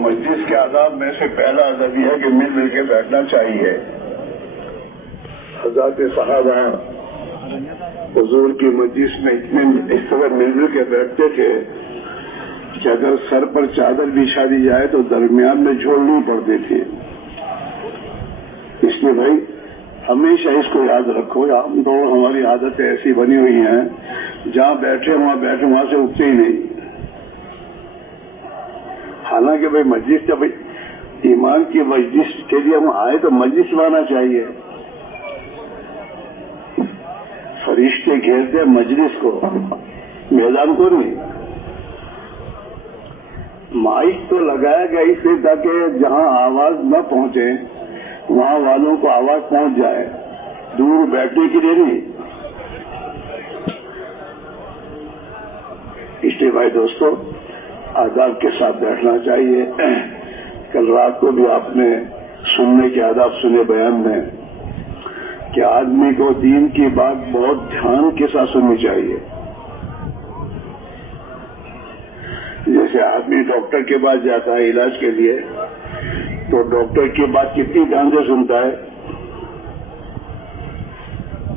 مجلس کے آداب میں سے پہلا ادب یہ ہے کہ مل مل کے بیٹھنا چاہیے. حضرات صحابہ حضور کی مجلس میں اتنے اس طرح مل مل کے بیٹھتے تھے کہ اگر سر پر چادر بچھا دی جائے تو درمیان میں جھولنی پڑتی تھی. اس لیے بھائی ہمیشہ اس کو یاد رکھو. ہم تو ہماری عادتیں ایسی بنی ہوئی ہیں جہاں بیٹھے وہاں سے اٹھتے ہی نہیں. حالانکہ بھائی مجلس جب ایمان کی مجلس کے لیے ہم آئے تو مجلس لانا چاہیے. فرشتے گھیرتے مجلس کو، میدان کو نہیں. مائک تو لگایا گیا اس لیے تاکہ جہاں آواز نہ پہنچے وہاں والوں کو آواز پہنچ جائے، دور بیٹھنے کے لیے نہیں. اس لیے بھائی دوستو آداب کے ساتھ بیٹھنا چاہیے. کل رات کو بھی آپ نے سننے کے آداب سنے بیان میں کہ آدمی کو دین کی بات بہت دھیان کے ساتھ سننی چاہیے. جیسے آدمی ڈاکٹر کے پاس جاتا ہے علاج کے لیے تو ڈاکٹر کی بات کتنی دھیان سے سنتا ہے.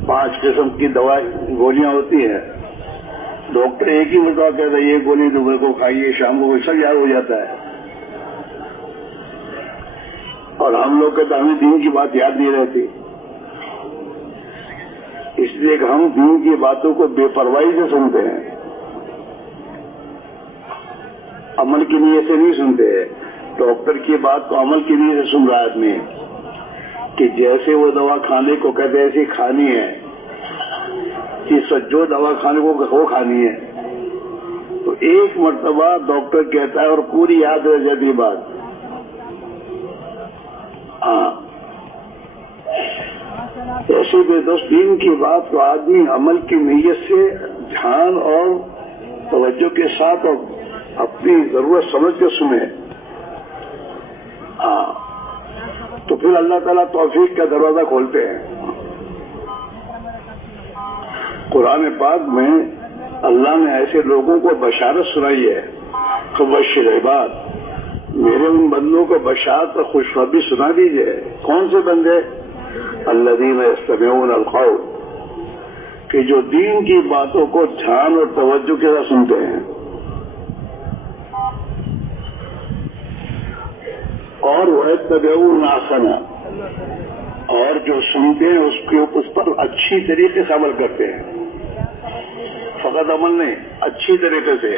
5 قسم کی گولیاں ہوتی ہیں. ڈاکٹر ایک ہی مرتبہ کہتا ہے یہ گولی صبح کو کھائیے شام کو سب یاد ہو جاتا ہے. اور ہم لوگ کہتے ہمیں دین کی بات یاد نہیں رہتی. اس لیے کہ ہم دین کی باتوں کو بے پرواہی سے سنتے ہیں، عمل کی نیت سے نہیں سنتے. ڈاکٹر کی بات کو عمل کی نیت سے سن رہا آدمی کہ جیسے وہ دوا کھانے کو کہتے ایسی کھانی ہے، کہ جو دوا کھانے کو وہ کھانی ہے. تو ایک مرتبہ ڈاکٹر کہتا ہے اور پوری یاد رہ جاتی بات. ہاں ایسے بے دوست دین کی بات کو آدمی عمل کی نیت سے دھیان اور توجہ کے ساتھ اور اپنی ضرورت سمجھ کے سنے. ہاں تو پھر اللہ تعالیٰ توفیق کا دروازہ کھولتے ہیں. قرآن پاک میں اللہ نے ایسے لوگوں کو بشارت سنائی ہے. فبشر عباد، میرے ان بندوں کو بشارت اور خوشخبری سنا دیجئے. کون سے بندے؟ الذین یستمعون القول، کہ جو دین کی باتوں کو دھیان اور توجہ کے ساتھ سنتے ہیں اور ویتبعون احسنہ، اور جو سنتے ہیں اس پر اچھی طریقے سے عمل کرتے ہیں. فقط عمل نہیں، اچھی طریقے سے.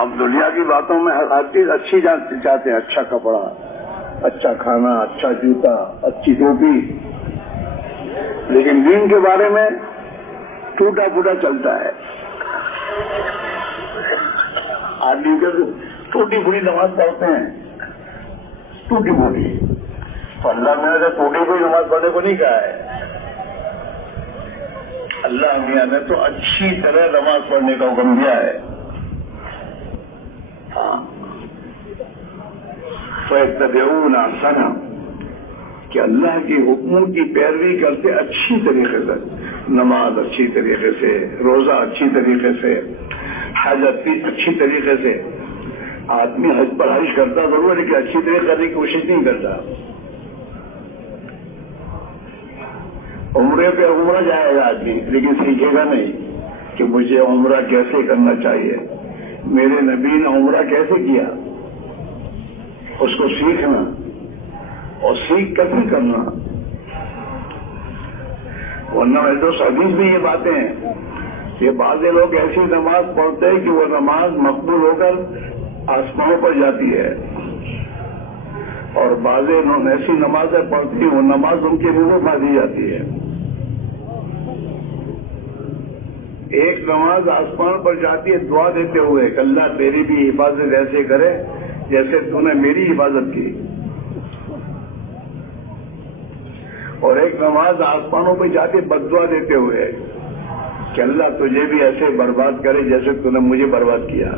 ہم دنیا کی باتوں میں ہر چیز اچھی چاہتے ہیں، اچھا کپڑا، اچھا کھانا، اچھا جوتا، اچھی ٹوپی، لیکن دین کے بارے میں ٹوٹا پھوٹا چلتا ہے. آدمی کے ٹوٹی پھوٹی نماز پڑھتے ہیں، ٹوٹی پھوٹی. تو اللہ میاں نے ٹوٹی پھوٹی نماز پڑھنے کو نہیں کہا ہے. اللہ میاں نے تو اچھی طرح نماز پڑھنے کا حکم دیا ہے. فَيَتَّبِعُونَ أَحْسَنَهُ، کہ اللہ کے حکموں کی پیروی کرتے اچھی طریقے سے. نماز اچھی طریقے سے، روزہ اچھی طریقے سے، حج اچھی طریقے سے. آدمی حج پر حج کرتا ضرور ہے لیکن اچھی طریقے کرنے کی کوشش نہیں کرتا. عمرے پہ عمرہ جائے گا آدمی لیکن سیکھے گا نہیں کہ مجھے عمرہ کیسے کرنا چاہیے، میرے نبی نے عمرہ کیسے کیا. اس کو سیکھنا اور سیکھ کر بھی کرنا. ورنہ دوست حدیث بھی یہ باتیں ہیں کہ بعض لوگ ایسی نماز پڑھتے ہیں کہ وہ نماز مقبول ہو کر آسمانوں پر جاتی ہے، اور بعض ایسی نمازیں پڑھتی ہیں وہ نماز ان کے منہ میں ماری جاتی ہے. ایک نماز آسمان پر جاتی ہے دعا دیتے ہوئے کہ اللہ تیری بھی حفاظت ایسے کرے جیسے تو نے میری حفاظت کی. اور ایک نماز آسمانوں پہ جاتی بد دعا دیتے ہوئے کہ اللہ تجھے بھی ایسے برباد کرے جیسے تو نے مجھے برباد کیا.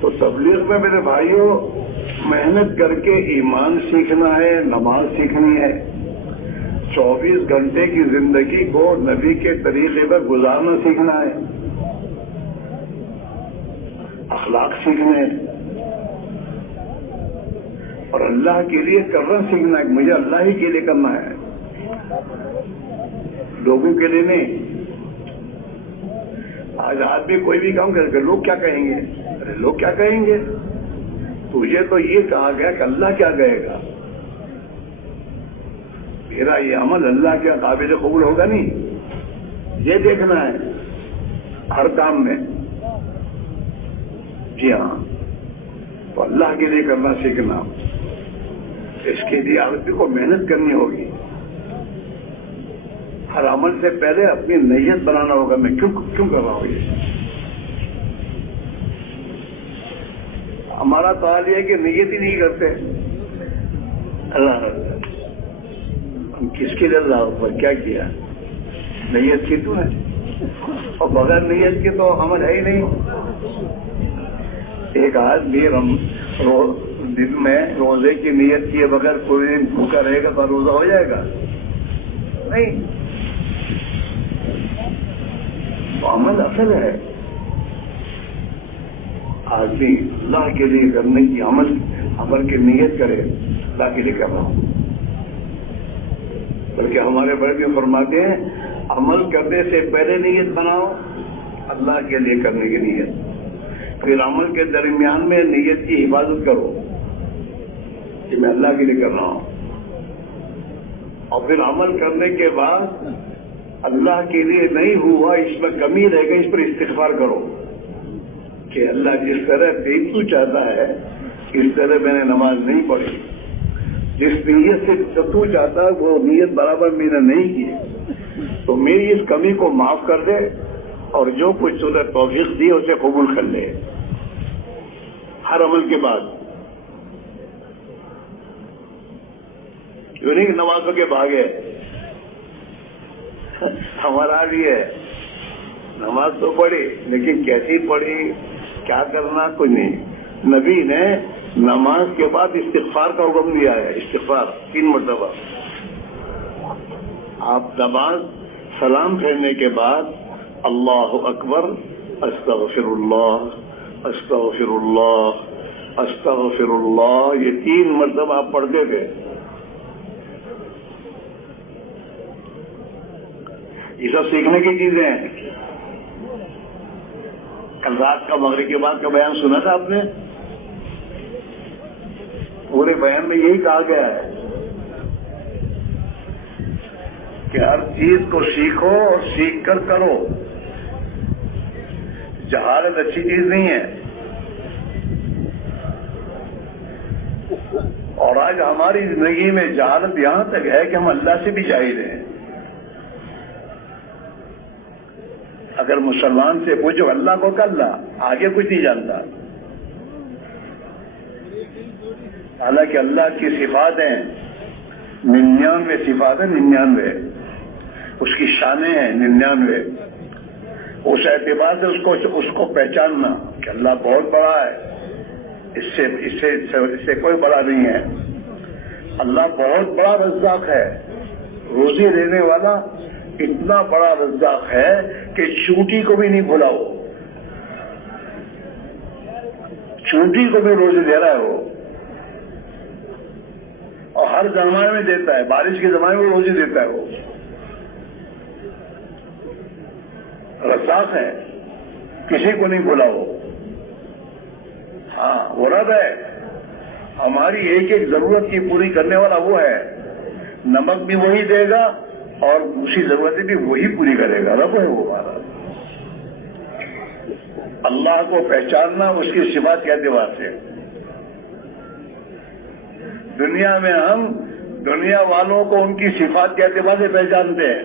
تو تبلیغ میں میرے بھائیوں محنت کر کے ایمان سیکھنا ہے، نماز سیکھنی ہے، 24 گھنٹے کی زندگی کو نبی کے طریقے پر گزارنا سیکھنا ہے، اخلاق سیکھنا ہے، اور اللہ کے لیے کرنا سیکھنا ہے کہ مجھے اللہ ہی کے لیے کرنا ہے، لوگوں کے لیے نہیں۔ آج آدمی کوئی بھی کام کرے گا، لوگ کیا کہیں گے؟ ارے لوگ کیا کہیں گے؟ تجھے تو یہ کہا گیا کہ اللہ کیا کہے گا، میرا یہ عمل اللہ کے قابل قبول ہوگا نہیں، یہ دیکھنا ہے ہر کام میں۔ جی ہاں، تو اللہ کے لیے کرنا سیکھنا، اس کے لیے آدمی کو محنت کرنی ہوگی۔ ہر عمل سے پہلے اپنی نیت بنانا ہوگا، میں کیوں کر رہا ہوں یہ۔ ہمارا سوال یہ ہے کہ نیت ہی نہیں کرتے، اللہ ہم کس کے لیے اللہ پر کیا کیا، نیت کی تو ہے، اور بغیر نیت کے تو عمل ہے ہی نہیں۔ ایک آدمی دن میں روزے کی نیت کیے بغیر پورے دن بھوکا رہے گا تو روزہ ہو جائے گا نہیں، تو عمل اصل ہے۔ آدمی اللہ کے لیے کرنے کی عمل کی نیت کرے، اللہ کے لیے کر رہا ہوں۔ بلکہ ہمارے بڑے بھی فرماتے ہیں عمل کرنے سے پہلے نیت بناؤ، اللہ کے لیے کرنے کی نیت، پھر عمل کے درمیان میں نیت کی حفاظت کرو کہ میں اللہ کے لیے کر رہا ہوں، اور پھر عمل کرنے کے بعد اللہ کے لیے نہیں ہوا، اس میں کمی رہ گئی، اس پر استغفار کرو کہ اللہ جس طرح دیکھ تو چاہتا ہے اس طرح میں نے نماز نہیں پڑھی، جس نیت سے تو چاہتا ہے وہ نیت برابر میں نے نہیں کی، تو میری اس کمی کو معاف کر دے، اور جو کچھ تجھے توفیق دی اسے قبول کر لے ہر عمل کے بعد۔ کیوں نہیں نمازوں کے بھاگے؟ ہمارا بھی ہے، نماز تو پڑھی لیکن کیسی پڑھی، کیا کرنا، کوئی نہیں۔ نبی نے نماز کے بعد استغفار کا حکم دیا ہے، استغفار 3 مرتبہ۔ آپ نماز سلام پھیرنے کے بعد اللہ اکبر، استغفر اللہ، استغفر اللہ، استغفر اللہ، یہ 3 مرتبہ آپ پڑھتے تھے۔ یہ سب سیکھنے کی چیزیں ہیں۔ کل رات کا مغرب کے بعد کا بیان سنا تھا آپ نے؟ پورے بیان میں یہی کہا گیا ہے کہ ہر چیز کو سیکھو اور سیکھ کر کرو، جہالت اچھی چیز نہیں ہے۔ اور آج ہماری زندگی میں جہالت یہاں تک ہے کہ ہم اللہ سے بھی جاہل ہیں۔ اگر مسلمان سے پوچھو اللہ کو کیا، اللہ آگے کچھ نہیں جانتا، حالانکہ اللہ کی صفات ہیں 99 صفات ہیں، 99 اس کی شانیں ہیں 99۔ اس اعتبار سے اس کو پہچاننا کہ اللہ بہت بڑا ہے، اس سے کوئی بڑا نہیں ہے۔ اللہ بہت بڑا رزاق ہے، روزی دینے والا اتنا بڑا رزاق ہے کہ چونٹی کو بھی نہیں بھلاؤ، چونٹی کو بھی روزی دے رہا ہے وہ، اور ہر زمانے میں دیتا ہے، بارش کے زمانے میں روزی دیتا ہے، وہ رزاق ہے، کسی کو نہیں بھلاؤ۔ ہاں وہ رب ہے، ہماری ایک ایک ضرورت کی پوری کرنے والا وہ ہے، نمک بھی وہی دے گا اور اسی ضرورتیں بھی وہی پوری کرے گا، رب ہے وہ ہمارا۔ اللہ کو پہچاننا اس کی صفات کے اعتبار سے۔ دنیا میں ہم دنیا والوں کو ان کی صفات کے اعتبار سے پہچانتے ہیں۔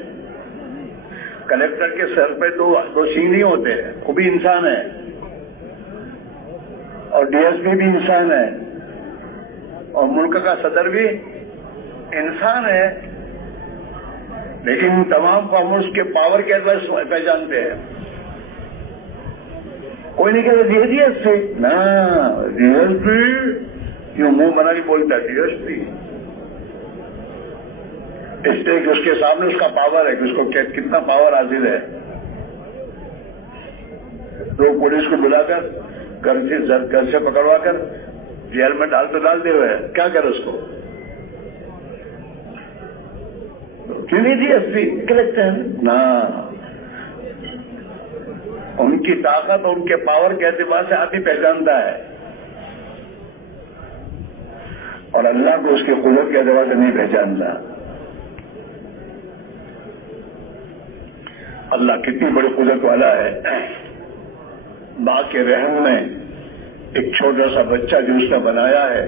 کلیکٹر کے سر پہ دو سینگ نہیں ہوتے، وہ بھی انسان ہے، اور ڈی ایس پی بھی انسان ہے، اور ملک کا صدر بھی انسان ہے، لیکن تمام کو ہم اس کے پاور کے اعتبار سے پہچانتے ہیں۔ کوئی نہیں کہتا ڈی ایس پی، نہ ڈی ایس پی کیوں منہ بنا کے بولتا ہے ڈی ایس پی، اس لیے کہ اس کے سامنے اس کا پاور ہے کہ اس کو کتنا پاور حاصل ہے. تو پولیس کو بلا کر گھر سے پکڑوا کر جیل میں ڈالتے ہوئے کیا کرے اس کو؟ کیوں نہیں دی ایس پی کلیکٹر نا. ان کی طاقت اور ان کے پاور کے اعتبار سے آدمی پہچانتا ہے اور اللہ کو اس کے قدرت کے اعتبار سے نہیں پہچانتا. اللہ کتنی بڑی قدرت والا ہے. ماں کے رحم میں ایک چھوٹا سا بچہ جو اس نے بنایا ہے،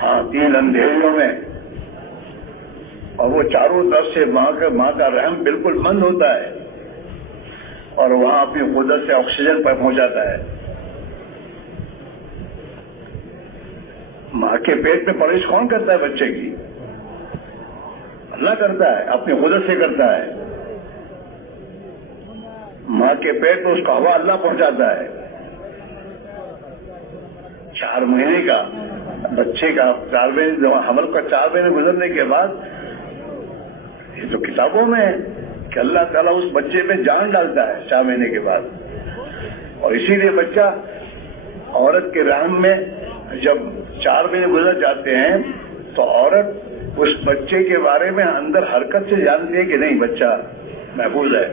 ہاں 3 اندھیریوں میں، اور وہ چاروں طرف سے ماں کا رحم بالکل بند ہوتا ہے اور وہاں اپنی قدرت سے آکسیجن پر پہنچاتا ہے. ماں کے پیٹ میں پرورش کون کرتا ہے بچے کی؟ اللہ کرتا ہے، اپنی قدرت سے کرتا ہے. ماں کے پیٹ میں اس کو ہوا اللہ پہنچاتا ہے. 4 مہینے کا بچے کا 4 مہینے حمل کا 4 مہینے گزرنے کے بعد، یہ تو کتابوں میں ہے کہ اللہ تعالیٰ اس بچے میں جان ڈالتا ہے 4 مہینے کے بعد. اور اسی لیے بچہ عورت کے رحم میں جب 4 مہینے گزر جاتے ہیں تو عورت اس بچے کے بارے میں اندر حرکت سے جانتی ہے کہ نہیں بچہ محفوظ ہے.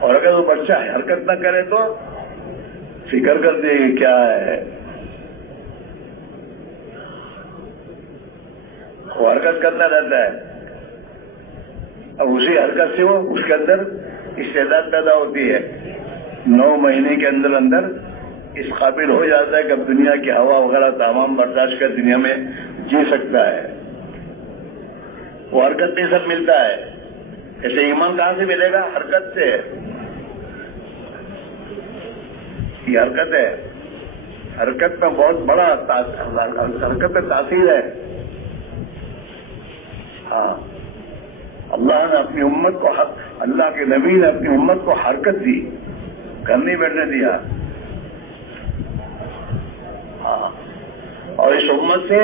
اور اگر وہ بچہ حرکت نہ کرے تو فکر کرتے ہیں کیا ہے. وہ حرکت کرتا رہتا ہے اور اسی حرکت سے وہ اس کے اندر استعداد پیدا ہوتی ہے. 9 مہینے کے اندر اندر اس قابل ہو جاتا ہے کہ اب دنیا کی ہوا وغیرہ تمام برداشت کر دنیا میں جی سکتا ہے. وہ حرکت میں سب ملتا ہے. ایسے ایمان کہاں سے ملے گا؟ حرکت سے. یہ حرکت ہے. حرکت میں بہت بڑا حرکت میں تاثیر ہے. ہاں، اللہ نے اپنی امت کو، اللہ کے نبی نے اپنی امت کو حرکت دی، گھر نہیں بیٹھنے دیا. ہاں، اور اس امت سے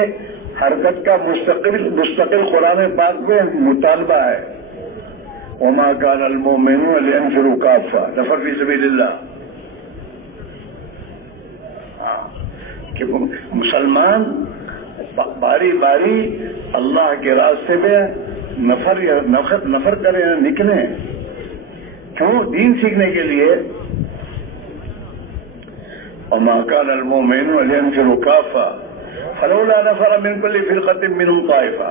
حرکت کا مستقل قرآن پاک میں مطالبہ ہے. وما كان المؤمنون لينفروا كافة نفر في سبيل الله. کہ مسلمان باری باری اللہ کے راستے میں نفر کریں، نکلیں. کیوں؟ دین سیکھنے کے لیے. وما كان المؤمنون لينفروا كافة فلولا نفر من كل فرقة منهم طائفة.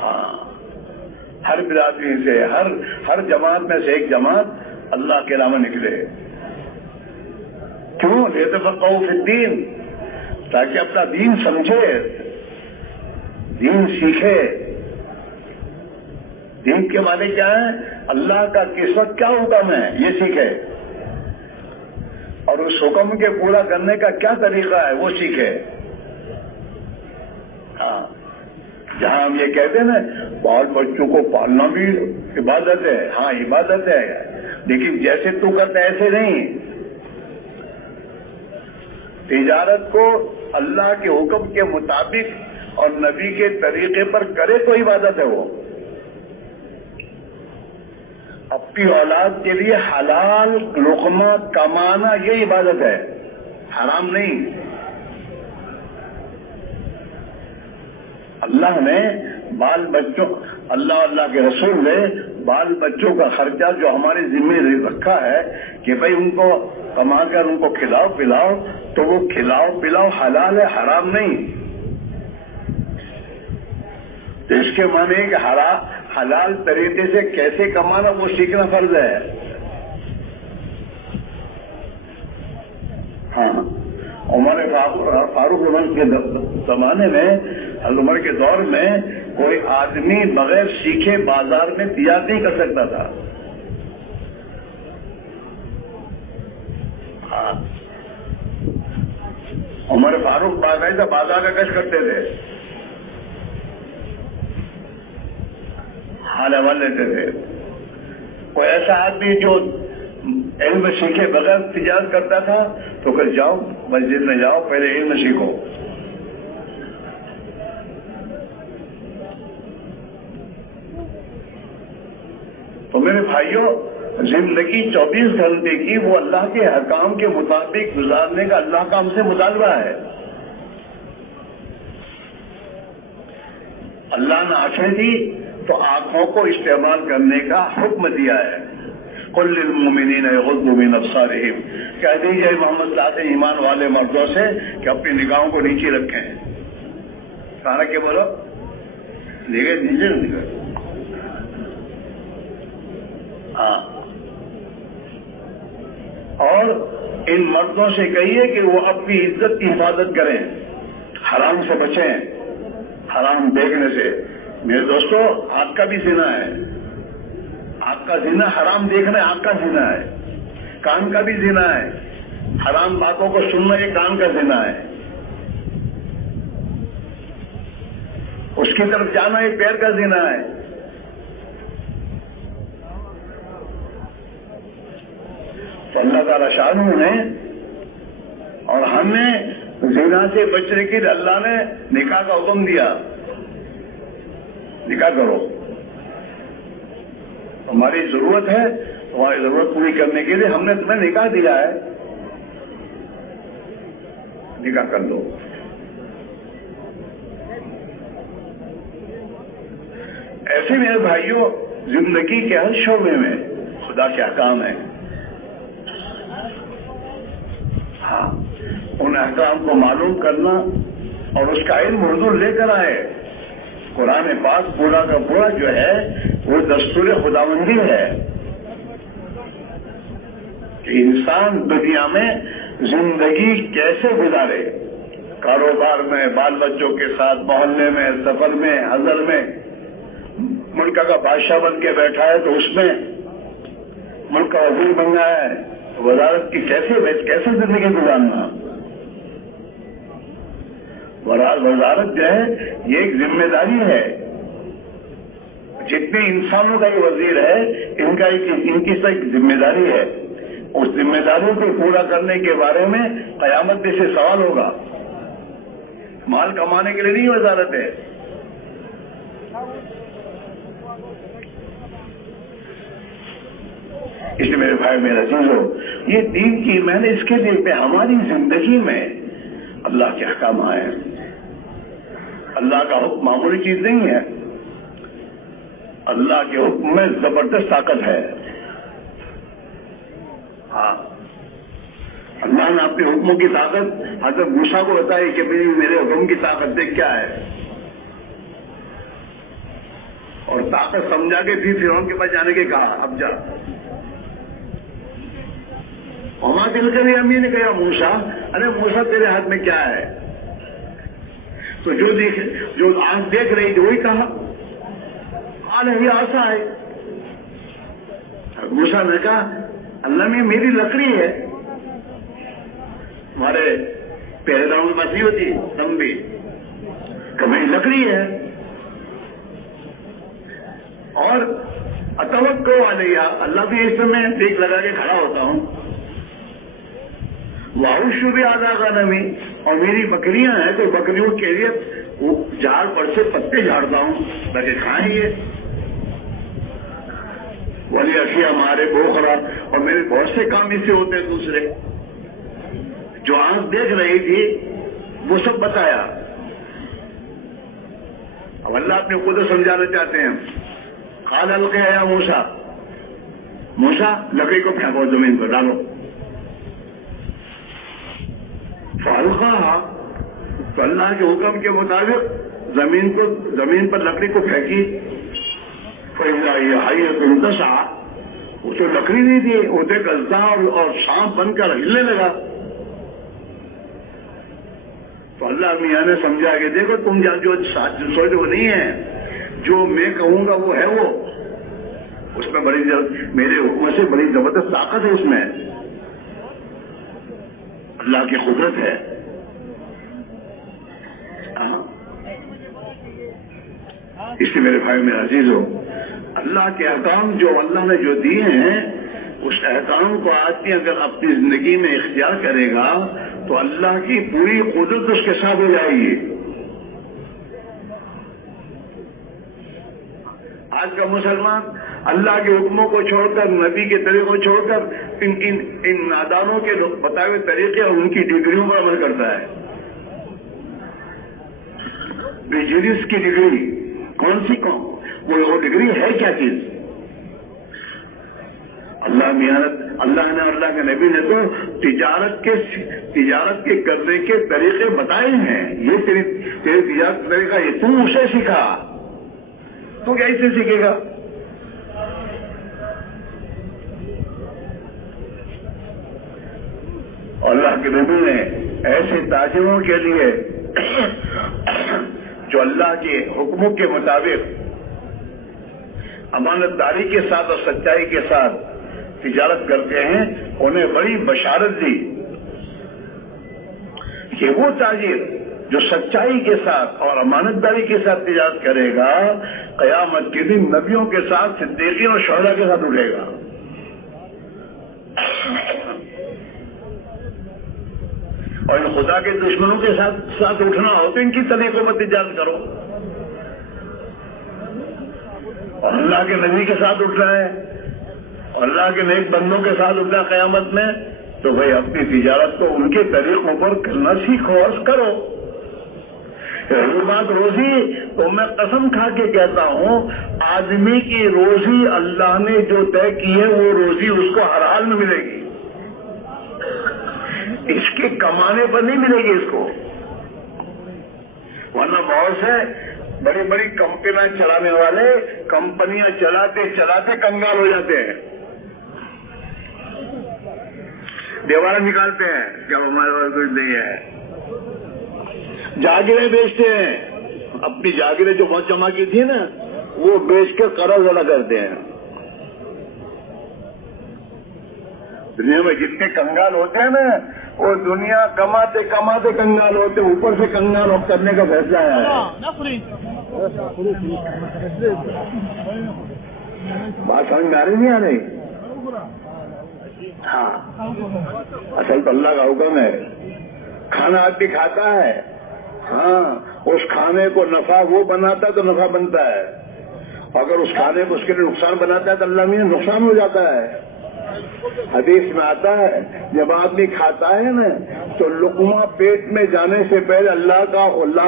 ہاں، ہر برادری سے، ہر جماعت میں سے ایک جماعت اللہ کے نام نکلے. کیوں؟ لیتفقہوا فی الدین، تاکہ اپنا دین سمجھے، دین سیکھے. دین کے معنی کیا ہے؟ اللہ کا کس وقت کیا حکم ہے یہ سیکھے، اور اس حکم کے پورا کرنے کا کیا طریقہ ہے وہ سیکھے. ہاں، جہاں ہم یہ کہتے ہیں نا بال بچوں کو پالنا بھی عبادت ہے. ہاں عبادت ہے، لیکن جیسے تو کرتا ہے ایسے نہیں. تجارت کو اللہ کے حکم کے مطابق اور نبی کے طریقے پر کرے تو عبادت ہے. وہ اپنی اولاد کے لیے حلال لقمہ کمانا یہ عبادت ہے، حرام نہیں. اللہ نے بال بچوں، اللہ کے رسول نے بال بچوں کا خرچہ جو ہمارے ذمہ رکھا ہے کہ بھائی ان کو کما کر ان کو کھلاؤ پلاؤ، تو وہ کھلاؤ پلاؤ حلال ہے، حرام نہیں. تو اس کے معنی ہے کہ حلال طریقے سے کیسے کمانا وہ سیکھنا فرض ہے. ہاں، عمر فاروق کے زمانے میں، عمر کے دور میں کوئی آدمی بغیر سیکھے بازار میں تجارت نہیں کر سکتا تھا. ہاں، عمر فاروق باقاعدہ بازار کا گشت کرتے تھے، حال حوال لیتے تھے. کوئی ایسا آدمی جو علم سیکھے بغیر تجارت کرتا تھا تو کہ جاؤ مسجد میں جاؤ، پہلے علم سیکھو. تو میرے بھائیوں، زندگی 24 گھنٹے کی وہ اللہ کے احکام کے مطابق گزارنے کا اللہ کا ہم سے مطالبہ ہے۔ اللہ نے آنکھیں دی تو آنکھوں کو استعمال کرنے کا حکم دیا ہے۔ قل للمؤمنین یغضوا من ابصارہم، کہہ دیجیے محمد صلی اللہ علیہ وسلم ایمان والے مردوں سے کہ اپنی نگاہوں کو نیچے رکھیں۔ کہا کہ بولو نگاہ نیچے نگاہ، ہاں، اور ان مردوں سے کہیے کہ وہ اپنی عزت کی حفاظت کریں، حرام سے بچیں، حرام دیکھنے سے۔ میرے دوستو، آنکھ کا بھی زنا ہے، آنکھ کا زنا حرام دیکھنا آنکھ کا زنا ہے، کان کا بھی زنا ہے، حرام باتوں کو سننا یہ کان کا زنا ہے، اس کی طرف جانا یہ پیر کا زنا ہے۔ تو اللہ تعالیٰ شان نے اور ہمیں زنا سے بچنے کے لیے اللہ نے نکاح کا حکم دیا، نکاح کرو۔ ہماری ضرورت ہے، ہماری ضرورت پوری کرنے کے لیے ہم نے تمہیں نکاح دیا ہے، نکاح کر دو۔ ایسے میرے بھائیوں، زندگی کے ہر شعبے میں خدا کے احکام ہیں، ہاں، ان احکام کو معلوم کرنا اور اس کا علم حضور لے کر آئے۔ قرآن پاک پورا کا پورا جو ہے وہ دستور خداوندی ہے کہ انسان دنیا میں زندگی کیسے گزارے، کاروبار میں، بال بچوں کے ساتھ، محلے میں، سفر میں، حضر میں، ملک کا بادشاہ بن کے بیٹھا ہے تو اس میں ملک کا وزیر بن گیا ہے، وزارت کی کیسے زندگی گزارنا۔ وزارت جو ہے یہ ایک ذمہ داری ہے، جتنے انسانوں کا یہ وزیر ہے ان کی ایک ذمہ داری ہے، اس ذمہ داری کو پورا کرنے کے بارے میں قیامت میں سے سوال ہوگا۔ مال کمانے کے لیے نہیں وزارت ہے، اس لیے میرے بھائی میرے عزیزو، یہ دین کی میں نے اس کے لیے پہ ہماری زندگی میں اللہ کے احکام آئے۔ اللہ کا حکم معمولی چیز نہیں ہے، اللہ کے حکم میں زبردست طاقت ہے۔ ہاں، اللہ نے اپنے حکموں کی طاقت حضرت موسیٰ کو بتائی کہ میرے حکم کی طاقت دیکھ کیا ہے، اور طاقت سمجھا کے پھر فرعون کے پاس جانے کے کہا اب جا۔ وما تلک بیمینک نے کہا موسیٰ، ارے موسیٰ تیرے ہاتھ میں کیا ہے؟ تو جو آنکھ دیکھ رہی تھی وہی کہا قال ہی عصا ہے۔ موسیٰ نے کہا اللہ میں میری لکڑی ہے، ہمارے پہلے داؤں کی بات نہیں ہوتی لمبی، کہ میری لکڑی ہے، اور اتوکل علیہ، اللہ بھی اس میں ٹیک لگا کے کھڑا ہوتا ہوں، واؤش بھی آدھا غنمی، اور میری بکریاں ہیں تو بکریوں کے لیے وہ جھاڑ پر سے پتے جھاڑتا ہوں تاکہ کھائیں یہ، ولی اشیاء ہمارے بوخرا، اور میرے بہت سے کام اس سے ہوتے ہیں دوسرے۔ جو آنکھ دیکھ رہی تھی وہ سب بتایا۔ اب اللہ اپنے خود سمجھانا چاہتے ہیں، قال القیٰ یا موسیٰ، موسیٰ لکڑی کو پھینکو زمین پر ڈالو۔ فالقاہا، تو اللہ کے حکم کے مطابق زمین پر لکڑی کو پھینکی، فَإِذَا هِيَ حَيَّةٌ تَسْعَىٰ، وہ تو لکڑی نہیں تھی، وہ تو گزدہ اور سانپ بن کر ہلنے لگا۔ تو اللہ میاں نے سمجھا کہ دیکھو تم جو سوچ وہ نہیں ہے، جو میں کہوں گا وہ ہے، وہ اس میں بڑی میرے حکم سے بڑی زبردست طاقت ہے، اس میں اللہ کی قدرت ہے۔ اس لیے میرے بھائی میرے عزیزو، اللہ کے احکام جو اللہ نے جو دیے ہیں، اس احکام کو آدمی اگر اپنی زندگی میں اختیار کرے گا تو اللہ کی پوری قدرت اس کے ساتھ ہو جائے گی۔ آج کا مسلمان اللہ کے حکموں کو چھوڑ کر، نبی کے طریقوں کو چھوڑ کر ان نادانوں کے بتائے ہوئے طریقے اور ان کی ڈگریوں پر عمل کرتا ہے. بزنس کی ڈگری کون سی وہ ڈگری ہے کیا چیز؟ اللہ نے اللہ کے نبی نے تو تجارت کے کرنے کے طریقے بتائے ہیں. یہ تیری تجارت کا طریقہ یہ تم اسے سکھا، تو کیسے سیکھے گا؟ اللہ کے نبی نے ایسے تاجروں کے لیے جو اللہ کے حکموں کے مطابق امانت داری کے ساتھ اور سچائی کے ساتھ تجارت کرتے ہیں، انہیں بڑی بشارت دی کہ وہ تاجر جو سچائی کے ساتھ اور امانت داری کے ساتھ تجارت کرے گا، قیامت کے دن نبیوں کے ساتھ، صدیقین اور شہداء کے ساتھ اٹھے گا. اور ان خدا کے دشمنوں کے ساتھ اٹھنا ہو تو ان کی طریقوں میں تجارت کرو. اور اللہ کے نبی کے ساتھ اٹھنا ہے اور اللہ کے نیک بندوں کے ساتھ اٹھنا قیامت میں، تو بھائی اپنی تجارت کو ان کے طریقوں پر کرنا سیکھو اور کرو. رہی بات روزی، تو میں قسم کھا کے کہتا ہوں، آدمی کی روزی اللہ نے جو طے کی ہے وہ روزی اس کو ہر حال میں ملے گی. اس کے کمانے پر نہیں ملے گی اس کو. ورنہ بہت سے بڑی بڑی کمپنیاں چلانے والے کمپنیاں چلاتے چلاتے کنگال ہو جاتے ہیں، دیواریں نکالتے ہیں کہ ہمارے پاس کچھ نہیں ہے. جاگیریں بیچتے ہیں، اپنی جاگیریں جو بہت جمع کی تھی نا وہ بیچ کے قرض ادا کرتے ہیں. دنیا میں جتنے کنگال ہوتے ہیں نا، وہ دنیا کماتے کماتے کنگال ہوتے، اوپر سے کنگال کرنے کا فیصلہ آیا ہے. بات سمجھ میں آ رہی نہیں آ رہی؟ ہاں، اصل تو اللہ کا حکم ہے. کھانا آدمی کھاتا ہے، ہاں، اس کھانے کو نفع وہ بناتا ہے تو نفع بنتا ہے. اگر اس کھانے کو اس کے لیے نقصان بناتا ہے تو اللہ میں نقصان ہو جاتا ہے. حدیث میں آتا ہے جب آدمی کھاتا ہے نا تو لقمہ پیٹ میں جانے سے پہلے اللہ کا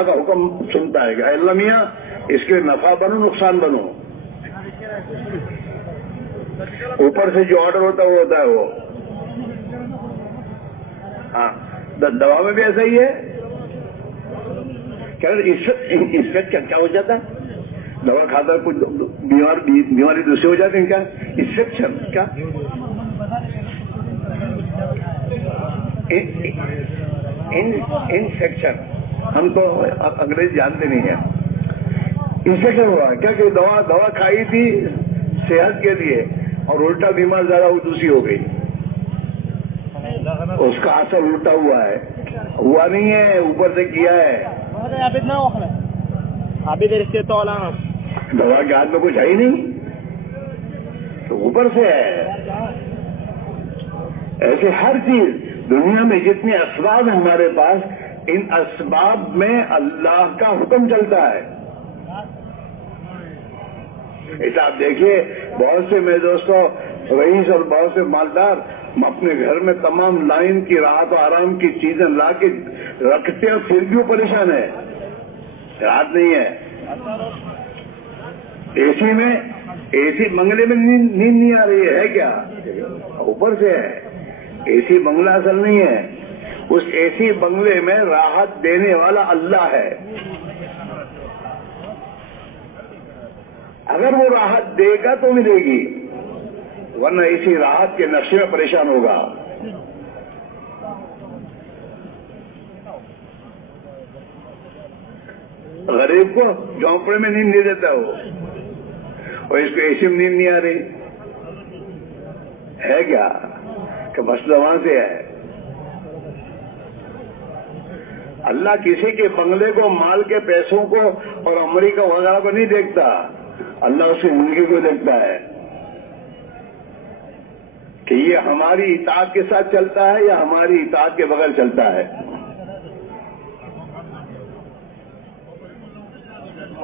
حکم سنتا ہے کہ اللہ میاں اس کے نفع بنو نقصان بنو. اوپر سے جو آرڈر ہوتا ہے وہ ہوتا ہے وہ. ہاں، دوا میں بھی ایسا ہی ہے. کیا ہو جاتا ہے؟ دوا کھاتا ہے کچھ بیماری دوسری ہو جاتی ہے. کیا انفیکشن؟ کیا انفیکشن؟ ہم تو انگریزی جانتے نہیں ہیں. انفیکشن ہوا کیا کہ دوا کھائی تھی صحت کے لیے اور الٹا بیمار زیادہ وہ دوسری ہو گئی. اس کا اثر الٹا ہوا ہے، ہوا نہیں ہے، اوپر سے کیا ہے. دوا کے ہاتھ میں کچھ ہے ہی نہیں، تو اوپر سے ہے. ایسے ہر چیز دنیا میں جتنے اسباب ہیں ہمارے پاس، ان اسباب میں اللہ کا حکم چلتا ہے. ایسا آپ دیکھیے بہت سے میرے دوستوں رئیس اور بہت سے مالدار اپنے گھر میں تمام لائن کی راحت و آرام کی چیزیں لا کے رکھتے ہیں، پھر بھی وہ پریشان ہے، رات نہیں ہے. اے سی بنگلے میں نیند نہیں آ رہی ہے کیا؟ اوپر سے ہے. اے سی بنگلہ اصل نہیں ہے، اس اے سی بنگلے میں راحت دینے والا اللہ ہے. اگر وہ راحت دے گا تو ملے گی، ورنہ اسی راحت کے نقشے میں پریشان ہوگا. غریب کو جھونپڑے میں نیند نہیں دیتا وہ، اور اس کو اے سی میں نیند نہیں آ رہی ہے. کیا کہ مسئلہ وہاں سے ہے. اللہ کسی کے بنگلے کو، مال کے پیسوں کو اور امریکہ وغیرہ کو نہیں دیکھتا، اللہ اس کی زندگی کو دیکھتا ہے کہ یہ ہماری اطاعت کے ساتھ چلتا ہے یا ہماری اطاعت کے بغیر چلتا ہے.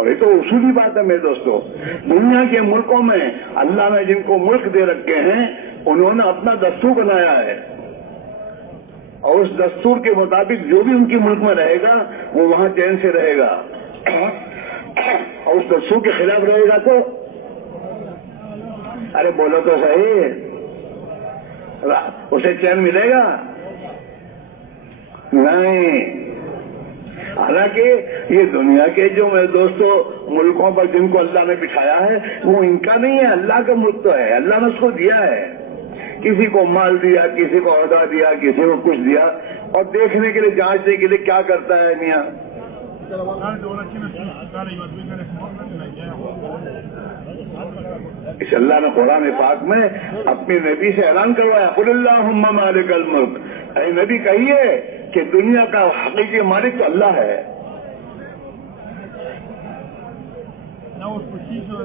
اور یہ تو اصولی بات ہے میرے دوستوں. دنیا کے ملکوں میں اللہ نے جن کو ملک دے رکھے ہیں انہوں نے اپنا دستور بنایا ہے اور اس دستور کے مطابق جو بھی ان کے ملک میں رہے گا وہ وہاں چین سے رہے گا اور اس دستور کے خلاف رہے گا تو ارے بولو تو صحیح, اسے چین ملے گا نہیں. حالانکہ یہ دنیا کے جو میرے دوستوں ملکوں پر جن کو اللہ نے بٹھایا ہے وہ ان کا نہیں ہے, اللہ کا ملک تو ہے. اللہ نے اس کو دیا ہے, کسی کو مال دیا, کسی کو عہدہ دیا, کسی کو کچھ دیا, اور دیکھنے کے لیے جانچنے کے لیے کیا کرتا ہے میاں. اس اللہ نے قرآن پاک میں اپنے نبی سے اعلان کروایا, قل اللہم مالک الملک, اے نبی کہیے کہ دنیا کا حقیقی مالک تو اللہ ہے.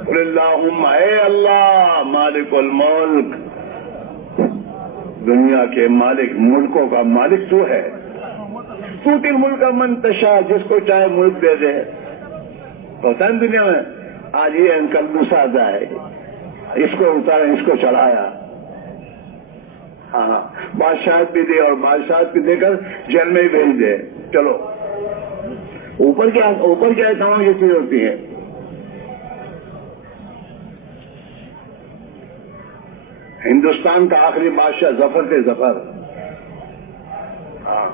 قل اللہم, اے اللہ مالک الملک, دنیا کے مالک, ملکوں کا مالک تو ہے. تؤتی الملک من تشاء, جس کو چاہے ملک دے دے. پتہ ہے دنیا میں آج یہ انکل دوسرا ہے, اس کو اتارا, اس کو چڑھایا, ہاں بادشاہت بھی دے اور بادشاہت بھی دے کر جیل میں ہی بھیج دے. چلو اوپر کیا تمام یہ چیز ہوتی ہے. ہندوستان کا آخری بادشاہ ظفر تھے, ظفر. ہاں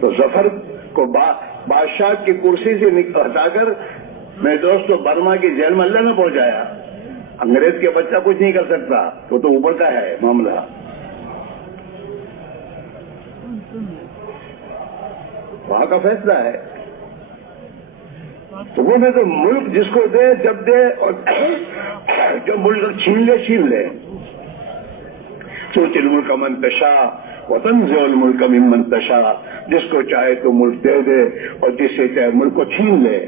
تو ظفر کو بادشاہ کی کرسی سے ہٹا کر میرے دوست کو برما کی جیل میں اللہ نے پہنچایا. انگریز کے بچہ کچھ نہیں کر سکتا, وہ تو اوپر کا ہے معاملہ. وہاں کا فیصلہ ہے. تو وہ میں تو ملک جس کو دے جب دے, اور جو ملک چھین لے. تؤتی الملک من تشاء وتنزع الملک ممن تشاء, جس کو چاہے تو ملک دے دے اور جس سے چاہے ملک کو چھین لے.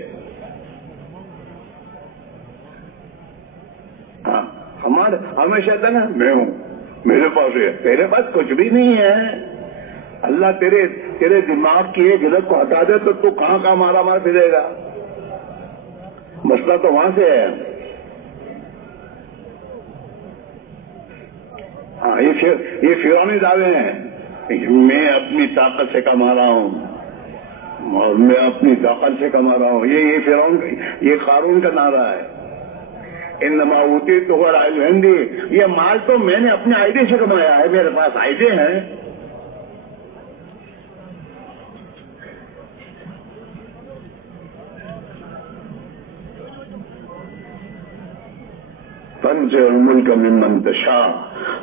ہاں ہمیشہ تھا نا, میں ہوں, میرے پاس ہے, تیرے پاس کچھ بھی نہیں ہے. اللہ تیرے دماغ کی ایک جھلک کو ہٹا دے تو کہاں مارا پھرے گا. مسئلہ تو وہاں سے ہے. ہاں یہ فرعونی دعوے ہیں, میں اپنی طاقت سے کما رہا ہوں اور میں اپنی طاقت سے کما رہا ہوں. یہ فرعون, یہ قارون کا نعرہ ہے. انما اوتیتہ علی علم عندی, یہ مال تو میں نے اپنے آئیڈے سے کمایا ہے, میرے پاس آئیڈے ہیں. تنزع الملک ممن تشاء,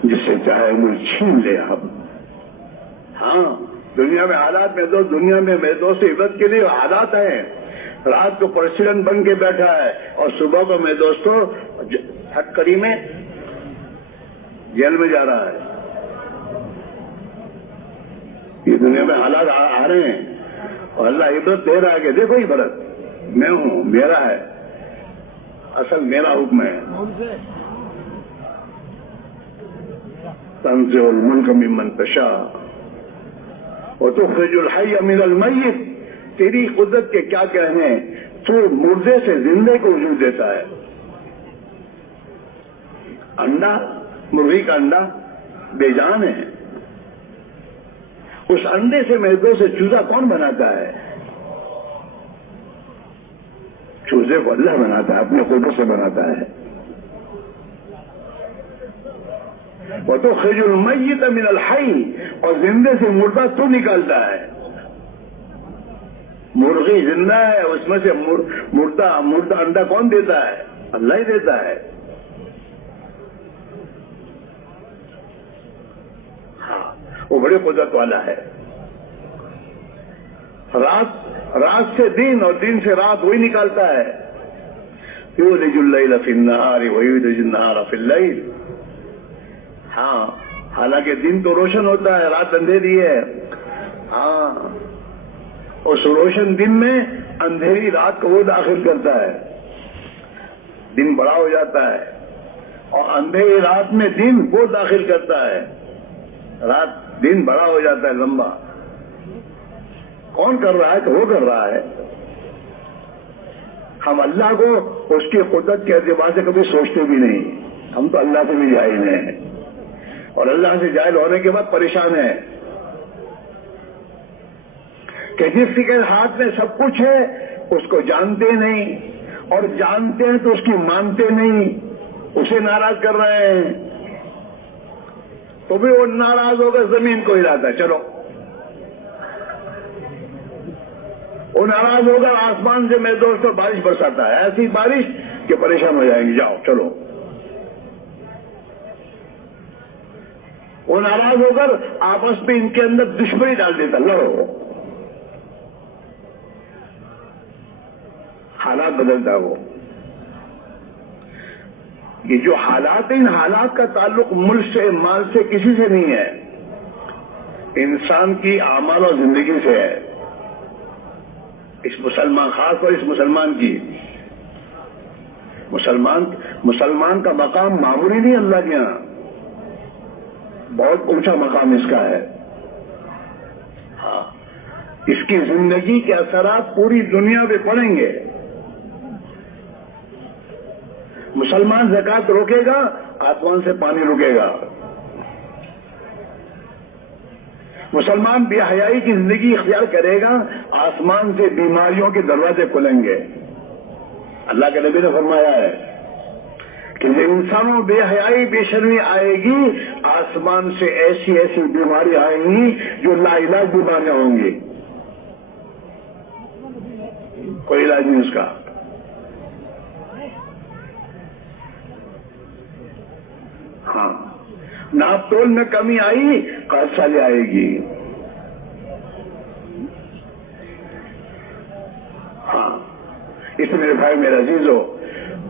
جس سے چاہے ملک چھین لے. ہم ہاں دنیا میں حالات میں تو دنیا میں میرے دوست عبادت کے لیے حالات ہیں. رات کو پریسیڈنٹ بن کے بیٹھا ہے اور صبح کو میرے دوستوں حق کری میں جیل میں جا رہا ہے. یہ دنیا میں حالات آ رہے ہیں اور اللہ عبرت دے رہا ہے کہ دیکھو عبرت میں ہوں, میرا ہے, اصل میرا حکم ہے. تنزع الملک ممن تشاء وتخرج الحی من المیت, تیری قدرت کے کیا کہنے, تو مردے سے زندے کو وجود دیتا ہے. انڈا, مرغی کا انڈا بے جان ہے, اس انڈے سے میدوں سے چوزا کون بناتا ہے؟ چوزے کو اللہ بناتا ہے, اپنے قدرت سے بناتا ہے. وتخرج المیت من الحی, اور زندے سے مردہ تو نکالتا ہے. مرغی زندہ ہے, اس میں سے مردہ انڈا کون دیتا ہے؟ اللہ ہی دیتا ہے. ہاں وہ بڑے قدرت والا ہے. رات سے دن اور دن سے رات وہی نکالتا ہے. یولج اللیل فی النہار ویولج النہار فی اللیل. ہاں حالانکہ دن تو روشن ہوتا ہے, رات اندھیری ہے. ہاں اس روشن دن میں اندھیری رات کو وہ داخل کرتا ہے, دن بڑا ہو جاتا ہے, اور اندھیری رات میں دن وہ داخل کرتا ہے, رات دن بڑا ہو جاتا ہے, لمبا. کون کر رہا ہے؟ تو وہ کر رہا ہے. ہم اللہ کو اس کی قدرت کے اعتبار سے کبھی سوچتے بھی نہیں. ہم تو اللہ سے بھی جاہل ہیں اور اللہ سے جاہل ہونے کے بعد پریشان ہیں کہ جس کے ہاتھ میں سب کچھ ہے اس کو جانتے نہیں اور جانتے ہیں تو اس کی مانتے نہیں, اسے ناراض کر رہے ہیں. تو بھی وہ ناراض ہو کر زمین کو ہلاتا ہے, چلو. وہ ناراض ہو کر آسمان سے میرے دوست بارش برساتا ہے, ایسی بارش کہ پریشان ہو جائیں گے, جاؤ چلو. وہ ناراض ہو کر آپس میں ان کے اندر دشمنی ڈال دیتا, لڑو. حالات بدلتا وہ. یہ جو حالات ہیں, ان حالات کا تعلق ملک سے, مال سے, کسی سے نہیں ہے, انسان کی اعمال اور زندگی سے ہے. اس مسلمان, خاص طور اس مسلمان کی, مسلمان کا مقام معمولی نہیں اللہ کے یہاں, بہت اونچا مقام اس کا ہے. ہاں, اس کی زندگی کے اثرات پوری دنیا پہ پڑیں گے. مسلمان زکات روکے گا, آسمان سے پانی رکے گا. مسلمان بے حیائی کی زندگی اختیار کرے گا, آسمان سے بیماریوں کے دروازے کھلیں گے. اللہ کے نبی نے فرمایا ہے کہ جب انسانوں بے حیائی بے شرمی آئے گی, آسمان سے ایسی ایسی بیماری آئیں گی جو لا علاج بیماریاں ہوں گی, کوئی علاج نہیں اس کا. ہاں, ناپ تول میں کمی آئی, قحط سالی آئے گی. ہاں, اس میرے بھائی میرے عزیزو,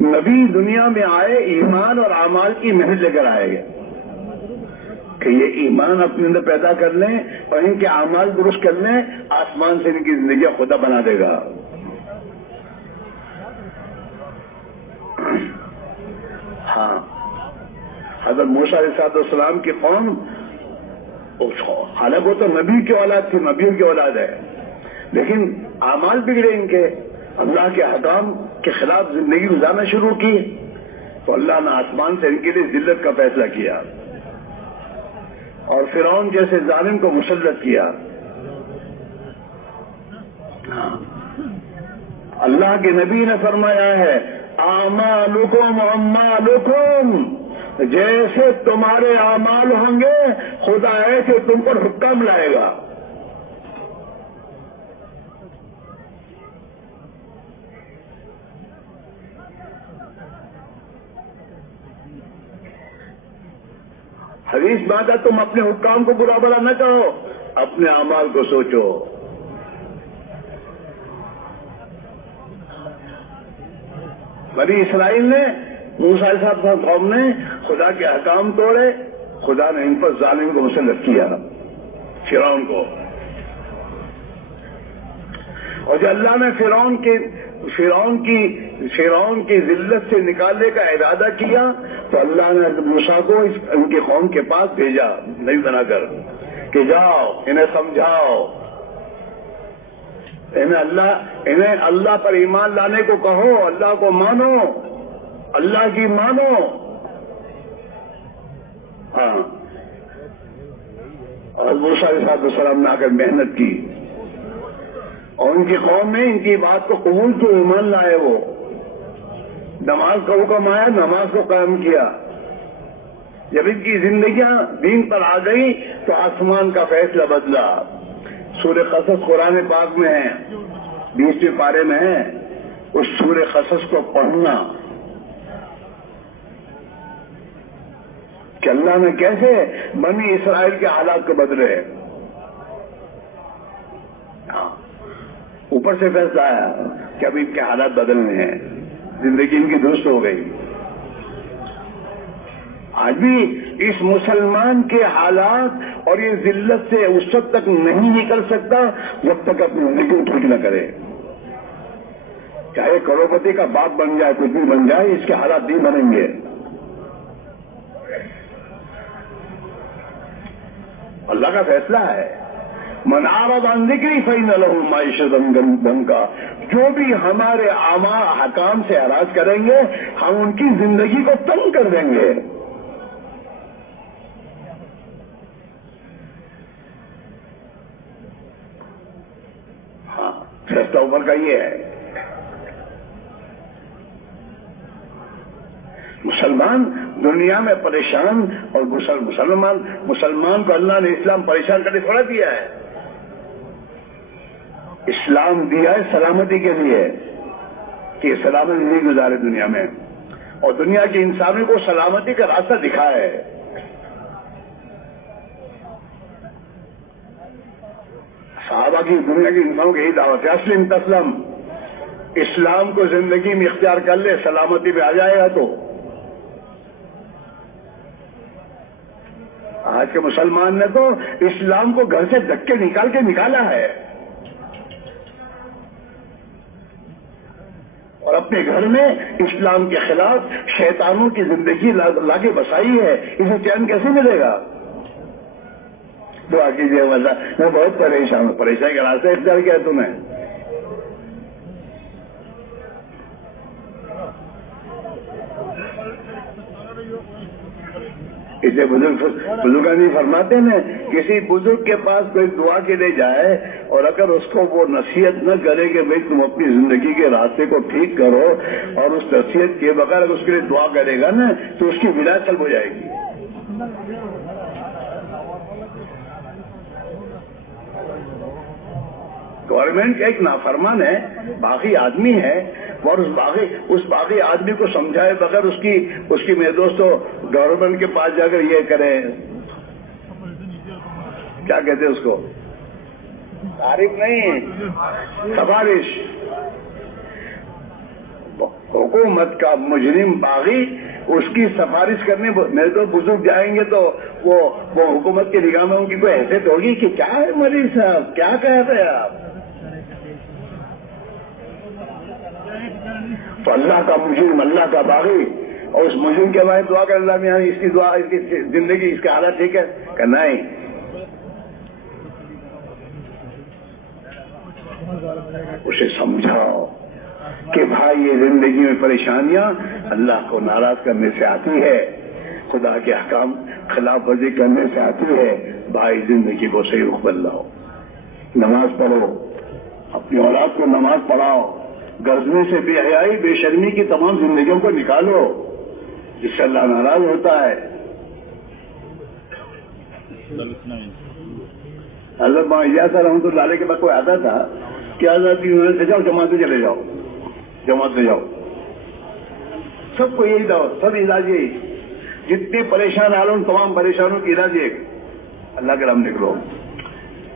نبی دنیا میں آئے ایمان اور اعمال کی محنت لے کر آئے گا کہ یہ ایمان اپنے اندر پیدا کر لیں اور ان کے اعمال درست کر لیں, آسمان سے ان کی زندگی خدا بنا دے گا. ہاں, حضرت موسیٰ علیہ السلام کی قوم, حالانکہ وہ تو نبی کی اولاد تھی, نبیوں کی اولاد ہے, لیکن اعمال بگڑے ان کے, اللہ کے احکام کے خلاف زندگی گزارنا شروع کی, تو اللہ نے آسمان سے ان کے لیے ذلت کا فیصلہ کیا اور فرعون جیسے ظالم کو مسلط کیا. اللہ کے نبی نے فرمایا ہے, اعمالکم اعمالکم, جیسے تمہارے اعمال ہوں گے خدا ایسے تم پر حکم لائے گا. حدیث بات ہے, تم اپنے حکام کو برا بھلا نہ کہو, اپنے اعمال کو سوچو. بنی اسرائیل نے, موسیٰ علیہ السلام قوم نے خدا کے احکام توڑے, خدا نے ان پر ظالم کو مسلط کیا, فرعون کو. اور جب اللہ نے فرعون کی ذلت سے نکالنے کا ارادہ کیا تو اللہ نے موسیٰ کو ان کی قوم کے پاس بھیجا نبی بنا کر کہ جاؤ انہیں سمجھاؤ, انہیں اللہ پر ایمان لانے کو کہو, اللہ کو مانو, اللہ کی مانو. ہاں, اور موسیٰ علیہ السلام نے آ کر محنت کی اور ان کی قوم نے ان کی بات کو قبول کی, ایمان لائے. وہ نماز کا حکم آیا, نماز کو قائم کیا. جب ان کی زندگیاں دین پر آ گئی تو آسمان کا فیصلہ بدلا. سورہ قصص قرآن پاک میں ہے, 20ویں پارے میں ہے. اس سورہ قصص کو پڑھنا کہ اللہ نے کیسے بنی اسرائیل کے حالات کو بدلے. اوپر سے فیصلہ آیا کہ اب ان کے حالات بدلنے ہیں, زندگی ان کی درست ہو گئی. آج بھی اس مسلمان کے حالات اور یہ ذلت سے اس وقت تک نہیں نکل سکتا جب تک اپنی زندگی ٹھیک نہ کرے. چاہے کروڑپتی کا باپ بن جائے, کچھ بھی بن جائے, اس کے حالات نہیں بنیں گے. اللہ کا فیصلہ ہے. من اعرض عن ذکری فإن له معیشۃ ضنکا، جو بھی ہمارے حکام سے اعراض کریں گے ہم ان کی زندگی کو تنگ کر دیں گے۔ ہاں، فیصلہ اوپر کا یہ ہے۔ مسلمان دنیا میں پریشان، اور مسلمان کو اللہ نے اسلام پریشان کرنے تھوڑا دیا ہے، اسلام دیا ہے سلامتی کے لیے کہ سلامتی نہیں گزارے دنیا میں، اور دنیا کے انسانوں کو سلامتی کا راستہ دکھایا ہے۔ صحابہ کی دنیا کے انسانوں کی یہی دعوت ہے، اسلم تسلم، اسلام کو زندگی میں اختیار کر لے سلامتی میں آ جائے گا۔ تو آج کے مسلمان نے تو اسلام کو گھر سے دھکے نکال کے نکالا ہے، اور اپنے گھر میں اسلام کے خلاف شیطانوں کی زندگی لا کے بسائی ہے، اسے چین کیسے ملے گا؟ دعا کیجیے اللہ، میں بہت پریشان ہوں، پریشانی کا راستہ اختیار کیا ہے تمہیں؟ اسے بزرگان فرماتے ہیں کسی بزرگ کے پاس کوئی دعا کے لیے جائے اور اگر اس کو وہ نصیحت نہ کرے کہ بھئی تم اپنی زندگی کے راستے کو ٹھیک کرو، اور اس نصیحت کے بغیر اس کے لیے دعا کرے گا نا تو اس کی ولایت سلب ہو جائے گی۔ گورنمنٹ ایک نافرمان ہے، باغی آدمی ہے، اور اس باغی آدمی کو سمجھائے بغیر اس کی میرے دوستو گورنمنٹ کے پاس جا کر یہ کریں، کیا کہتے ہیں اس کو، تعریف نہیں، سفارش۔ حکومت کا مجرم باغی اس کی سفارش کرنے میرے تو بزرگ جائیں گے تو وہ حکومت کی نگاہ میں ان کی کوئی حیثیت ہوگی کہ کیا ہے مریض صاحب، کیا کہتے ہیں آپ؟ تو اللہ کا مجرم، اللہ کا باغی، اور اس مجرم کے بعد دعا کر اللہ میں اس کی دعا، اس کی زندگی، اس کا حالت ٹھیک ہے کہ نہیں؟ اسے سمجھاؤ کہ بھائی یہ زندگی میں پریشانیاں اللہ کو ناراض کرنے سے آتی ہے، خدا کے احکام خلاف ورزی کرنے سے آتی ہے۔ بھائی زندگی کو صحیح رخ بدلاؤ، نماز پڑھو، اپنی اولاد کو نماز پڑھاؤ، غزنے سے بے حیائی بے شرمی کی تمام زندگیوں کو نکالو جس سے اللہ ناراض ہوتا ہے۔ حضرت مولانا رحمۃ اللہ علیہ کے پاس کوئی آتا تھا کہ حضرت سے جاؤ جماعت میں چلے جاؤ، جماعت میں جاؤ، سب کو یہی دعوت، سب علاج یہی، جتنے پریشان حال ہوں تمام پریشانوں کی علاج ایک، اللہ کے نام نکلو۔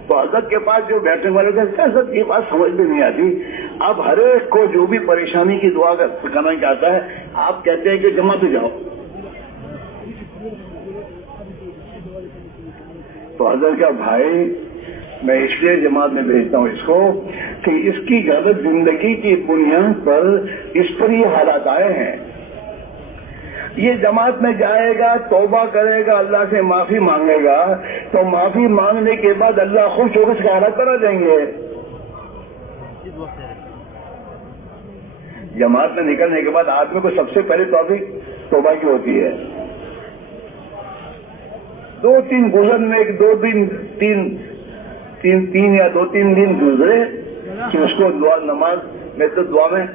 تو حضرت کے پاس جو بیٹھنے والے تھے حضرت کی بات سمجھ میں نہیں آتی، اب ہر ایک کو جو بھی پریشانی کی دعا کرنا چاہتا ہے آپ کہتے ہیں کہ جماعت میں جاؤ، تو حضرت کا بھائی میں اس لیے جماعت میں بھیجتا ہوں اس کو کہ اس کی غلط زندگی کی بنیاد پر اس پر یہ حالات آئے ہیں۔ یہ جماعت میں جائے گا، توبہ کرے گا، اللہ سے معافی مانگے گا، تو معافی مانگنے کے بعد اللہ خوش ہو کر اس کا حالات کرا دیں گے۔ جماعت میں نکلنے کے بعد آدمی کو سب سے پہلے توفیق توبہ کی ہوتی ہے، دو تین دن گزرے کہ اس کو دعا نماز میں تو دعا میں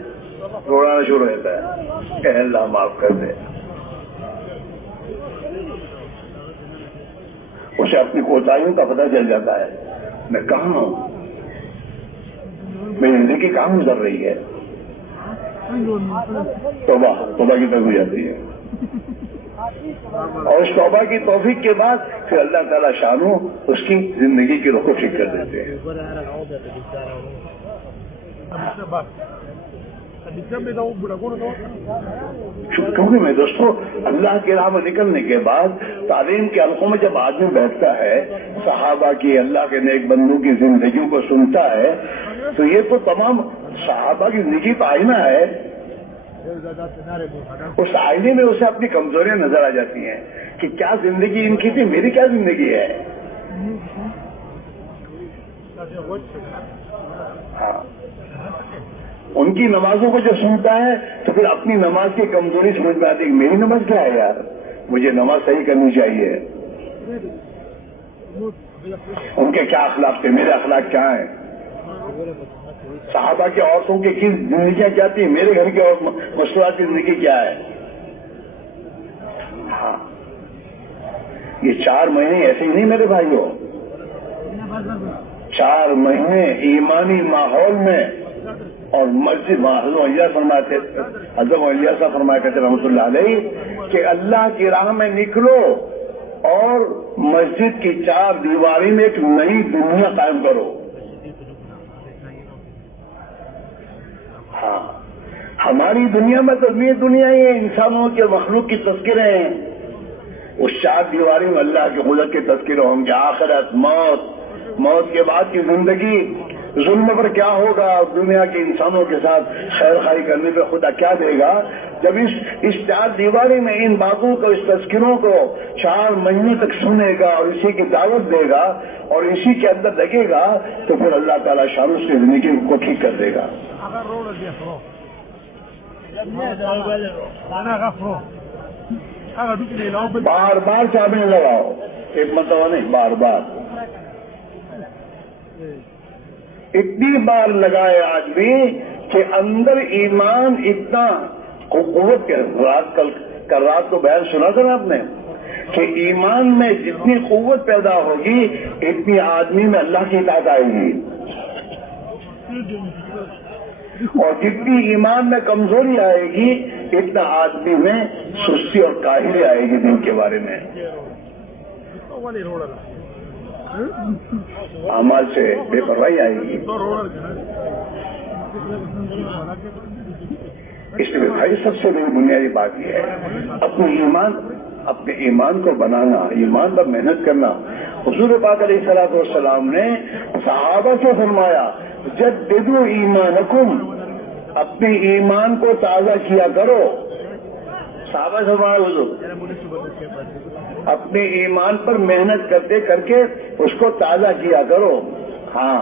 روڑانا شروع ہوتا ہے کہ اللہ معاف کر دے، اسے اپنی کوتاہیوں کا پتہ چل جاتا ہے، میں کہاں ہوں، میری زندگی کہاں گزر رہی ہے، توبہ کی طرف ہو جاتی ہے، اور اس توبہ کی توفیق کے بعد پھر اللہ تعالیٰ شانو اس کی زندگی کی رخ کو ٹھیک کر دیتے ہیں۔ کیونکہ میں دوستو اللہ کے راہ میں نکلنے کے بعد تعلیم کے حلقوں میں جب آدمی بیٹھتا ہے، صحابہ کی، اللہ کے نیک بندوں کی زندگیوں کو سنتا ہے، تو یہ تو تمام صحابہ کی زندگی کا آئینہ ہے، اس آئینے میں اسے اپنی کمزوریاں نظر آ جاتی ہیں کہ کیا زندگی ان کی تھی، میری کیا زندگی ہے۔ ہاں، ان کی نمازوں کو جو سنتا ہے تو پھر اپنی نماز کی کمزوری سمجھ میں آتی ہے. میری نماز کیا ہے یار، مجھے نماز صحیح کرنی چاہیے. ان کے کیا اخلاق تھے، میرے اخلاق کیا ہیں. صحابہ کے عورتوں کی زندگیاں کیا تھی، میرے گھر کے مصروفات کی زندگی کیا ہے. ہاں، یہ 4 مہینے ایسے ہی نہیں میرے بھائیوں. 4 مہینے ایمانی ماحول میں، اور مسجد حضرت علیہ صاحب فرمایا کرتے رحمۃ اللہ علیہ کہ اللہ کی راہ میں نکلو اور مسجد کی 4 دیواری میں ایک نئی دنیا قائم کرو. ہاں، ہماری دنیا میں تو یہ دنیا ہی ہے، انسانوں کے مخلوق کی تذکرے ہیں. اس 4 دیواری میں اللہ کے قدرت کے تذکرے ہوں گے. آخرت، موت کے بعد کی زندگی، ظلم پر کیا ہوگا، دنیا کے انسانوں کے ساتھ خیر خائی کرنے پہ خدا کیا دے گا. جب اس 4 دیواری میں ان باتوں کو، اس تذکروں کو 4 مہینے تک سنے گا اور اسی کی دعوت دے گا اور اسی کے اندر لگے گا تو پھر اللہ تعالیٰ شان اس کی زندگی کو ٹھیک کر دے گا. بار بار چابیں لگاؤ، ایک مرتبہ نہیں، بار بار. اتنی بار لگائے آدمی کہ اندر ایمان اتنا قوت کے رات کو بیان سنا تھا نا آپ نے کہ ایمان میں جتنی قوت پیدا ہوگی اتنی آدمی میں اللہ کی اطاعت آئے گی، اور جتنی ایمان میں کمزوری آئے گی اتنا آدمی میں سستی اور کاہلی آئے گی دین کے بارے میں. اعمال سے بے پرواہی آئے گی. اس لیے بھائی سب سے بڑی بنیادی بات یہ ہے اپنے ایمان کو بنانا، ایمان پر محنت کرنا. حضور پاک علیہ الصلوۃ والسلام نے صحابہ سے فرمایا جددوا ایمانکم، اپنے ایمان کو تازہ کیا کرو. صحابہ سے فرمایا حضور اپنے ایمان پر محنت کرتے کر کے اس کو تازہ کیا کرو. ہاں،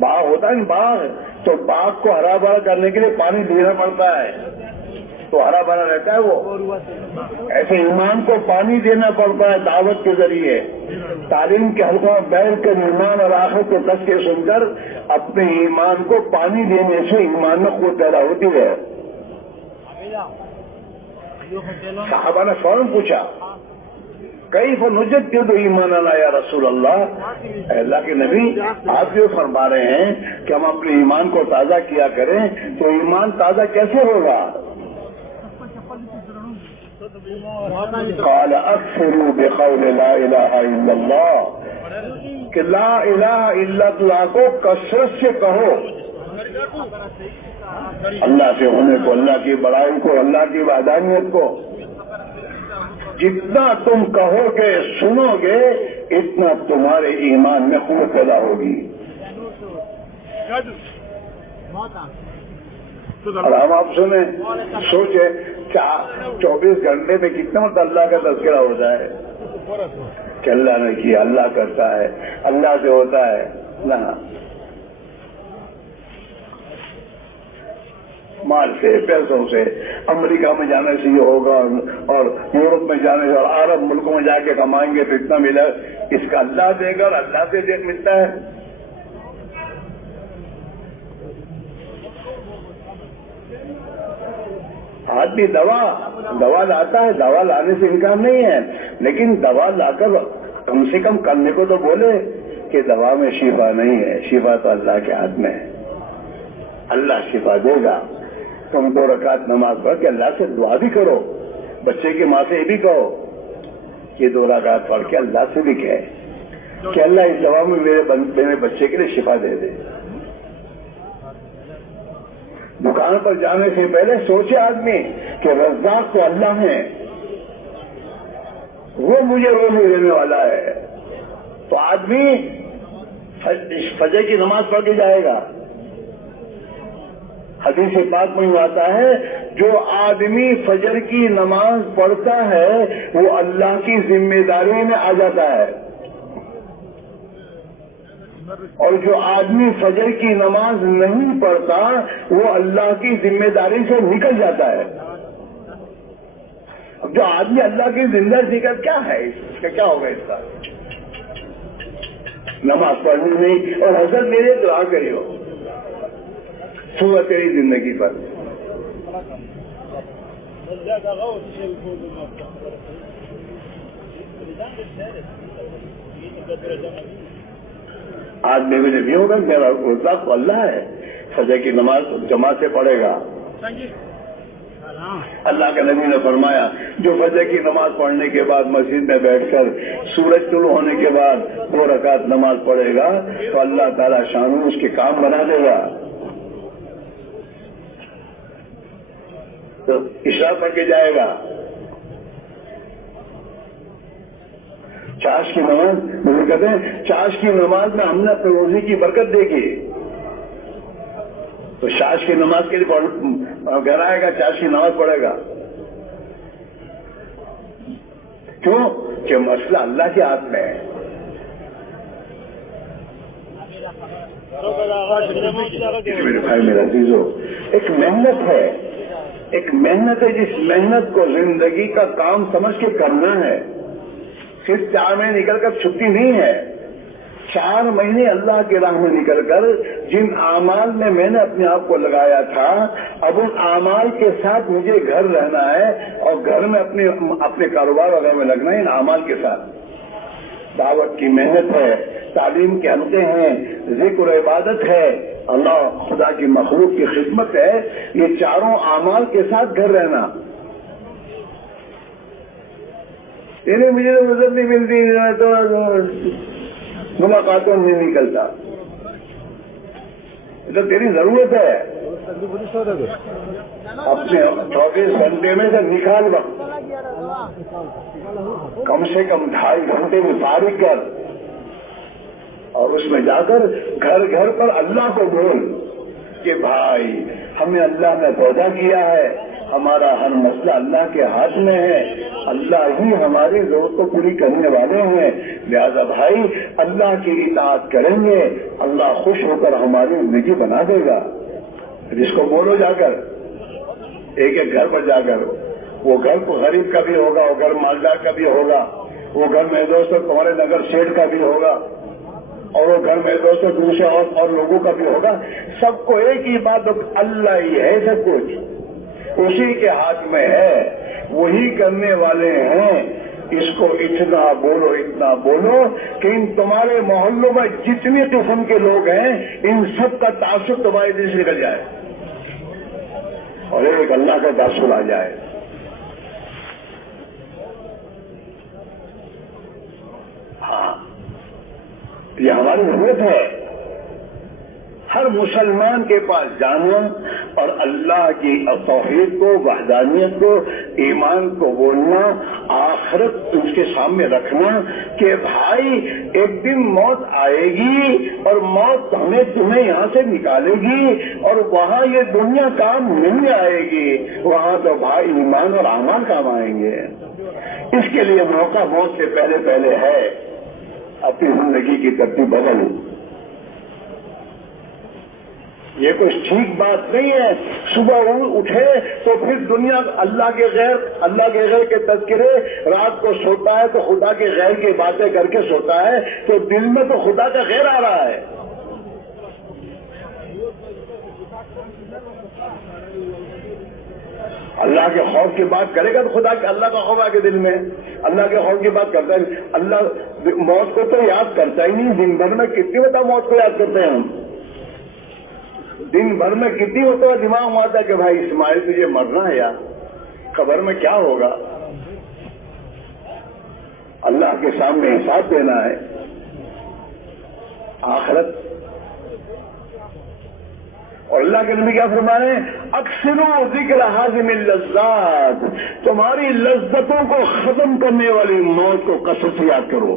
باغ ہوتا ہے نا، باغ تو باغ کو ہرا بھرا کرنے کے لیے پانی دینا پڑتا ہے تو ہرا بھرا رہتا ہے وہ. ایسے ایمان کو پانی دینا پڑتا ہے دعوت کے ذریعے، تعلیم کے حلقوں میں بیٹھ کر ایمان اور آخرت کو کس کے سن کر اپنے ایمان کو پانی دینے سے ایمان میں قوت پیدا ہوتی ہے. صحابہ نے فوراً پوچھا کیف نجدد ایماننا یا رسول اللہ، اللہ کے نبی آپ جو فرما رہے ہیں کہ ہم اپنے ایمان کو تازہ کیا کریں تو ایمان تازہ کیسے ہوگا. قال اکثروا بقول لا الہ الا اللہ، کہ لا الہ الا اللہ کو کثرت سے کہو، اللہ سے ہونے کو، اللہ کی بڑائی کو، اللہ کی وحدانیت کو. جتنا تم کہو گے سنو گے اتنا تمہارے ایمان میں قوت پیدا ہوگی. اور ہم آپ سنیں، سوچے 24 گھنٹے میں کتنا مرتبہ اللہ کا تذکرہ ہوتا ہے کہ اللہ نے کیا، اللہ کرتا ہے، اللہ سے ہوتا ہے نہ. مال سے، پیسوں سے، امریکہ میں جانے سے یہ ہوگا اور یورپ میں جانے سے اور عرب ملکوں میں جا کے کمائیں گے تو اتنا ملا، اس کا اللہ دے گا اور اللہ سے ملتا ہے. آدمی دوا لاتا ہے، دوا لانے سے انکار نہیں ہے، لیکن دوا لا کر کم سے کم کرنے کو تو بولے کہ دوا میں شفا نہیں ہے، شفا تو اللہ کے ہاتھ میں ہے، اللہ شفا دے گا. تم 2 رکعت نماز پڑھ کے اللہ سے دعا بھی کرو، بچے کی ماں سے یہ بھی کہو کہ 2 رکعت پڑھ کے اللہ سے بھی کہے کہ اللہ اس دوا میں میرے بچے کے لیے شفا دے دے. دکان پر جانے سے پہلے سوچے آدمی کہ رزاق تو اللہ ہے، وہ مجھے روزی دینے والا ہے، تو آدمی فجر کی نماز پڑھ کے جائے گا. حدیث پاک میں آتا ہے جو آدمی فجر کی نماز پڑھتا ہے وہ اللہ کی ذمہ داری میں آ جاتا ہے. اور جو آدمی فجر کی نماز نہیں پڑھتا وہ اللہ کی ذمہ داری سے نکل جاتا ہے. اب جو آدمی اللہ کی ذمہ داری نکل کیا ہے اس کا کیا ہوگا؟ اس کا نماز پڑھنی نہیں. اور حضرت میرے دعا کریو صبح تیری زندگی پر. آج میرے نبی ہوگا میرا روزہ تو اللہ ہے. فجر کی نماز جماعت سے پڑھے گا. اللہ کے نبی نے فرمایا جو فجر کی نماز پڑھنے کے بعد مسجد میں بیٹھ کر سورج طلوع ہونے کے بعد 2 رکعت نماز پڑھے گا تو اللہ تعالیٰ شانو اس کے کام بنا دے گا. تو عشاء پڑھ کے جائے گا. چاش کی نماز مجھے کہتے ہیں چاش کی نماز میں ہم نے اپنے روزی کی برکت دیکھی. تو چاش کی نماز کے لیے گھر آئے گا چاش کی نماز پڑھے گا. کیوں کہ مسئلہ اللہ کے ہاتھ میں ہے. میرے بھائی میرا عزیزو ایک محنت ہے. ایک محنت ہے جس محنت کو زندگی کا کام سمجھ کے کرنا ہے. صرف 4 مہینے نکل کر چھٹی نہیں ہے. 4 مہینے اللہ کی راہ میں نکل کر جن اعمال میں میں نے اپنے آپ کو لگایا تھا اب ان اعمال کے ساتھ مجھے گھر رہنا ہے اور گھر میں اپنے کاروبار وغیرہ میں لگنا ہے. ان اعمال کے ساتھ دعوت کی محنت ہے, تعلیم کے حلقے ہیں, ذکر و عبادت ہے, اللہ خدا کی مخلوق کی خدمت ہے. یہ چاروں اعمال کے ساتھ گھر رہنا. مجھے تو مدد نہیں ملتی تو ملاقاتوں نہیں نکلتا. تو تیری ضرورت ہے اپنے 24 گھنٹے میں سے نکال وقت کم سے کم 2.5 گھنٹے میں فارغ کر اور اس میں جا کر گھر گھر پر اللہ کو بول کہ بھائی ہمیں اللہ نے پیدا کیا ہے, ہمارا ہر مسئلہ اللہ کے ہاتھ میں ہے, اللہ ہی ہماری ضرورت کو پوری کرنے والے ہیں. لہذا بھائی اللہ کی اطاعت کریں گے, اللہ خوش ہو کر ہماری زندگی بنا دے گا. جس کو بولو جا کر ایک ایک گھر پر جا کر, وہ گھر کو غریب کا بھی ہوگا, وہ گھر مالدار کا بھی ہوگا, وہ گھر میں دوستوں تمہارے نگر شیٹ کا بھی ہوگا, اور وہ گھر میں دوستوں دوسرے اور لوگوں کا بھی ہوگا. سب کو ایک ہی بات, اللہ ہی ہے سب کچھ, اسی کے ہاتھ میں ہے, وہی کرنے والے ہیں. اس کو اتنا بولو کہ ان تمہارے محلوں میں جتنی قسم کے لوگ ہیں ان سب کا تعصب تمہارے دل سے نکل جائے اور ایک اللہ کا تعصب آ جائے. ہاں یہ ہماری ضرورت ہے. ہر مسلمان کے پاس جانا اور اللہ کی توحید کو, وحدانیت کو, ایمان کو بولنا, آخرت اس کے سامنے رکھنا کہ بھائی ایک دن موت آئے گی اور موت ہمیں تمہیں یہاں سے نکالے گی اور وہاں یہ دنیا کام نہیں آئے گی, وہاں تو بھائی ایمان اور اعمال کام آئیں گے. اس کے لیے موقع موت سے پہلے ہے. اپنی زندگی کی ترتیب بدل. یہ کوئی ٹھیک بات نہیں ہے. صبح اٹھے تو پھر دنیا اللہ کے غیر کے تذکرے, رات کو سوتا ہے تو خدا کے غیر کی باتیں کر کے سوتا ہے تو دل میں تو خدا کا غیر آ رہا ہے. اللہ کے خوف کی بات کرے گا تو اللہ کا خوف آ کے دل میں, اللہ کے خوف کی بات کرتا ہے. اللہ موت کو تو یاد کرتا ہی نہیں. دن بھر میں کتنی بتا موت کو یاد کرتے ہیں ہم. دن بھر میں کتنی ہوتا ہے دماغ میں آتا ہے کہ بھائی اسماعیل تجھے مرنا ہے یار, خبر میں کیا ہوگا. اللہ کے سامنے حساب دینا ہے. آخرت اور اللہ کے نبی کیا فرمائے, اکثروا ذکر حازم اللذات, تمہاری لذتوں کو ختم کرنے والی موت کو کثرت سے یاد کرو.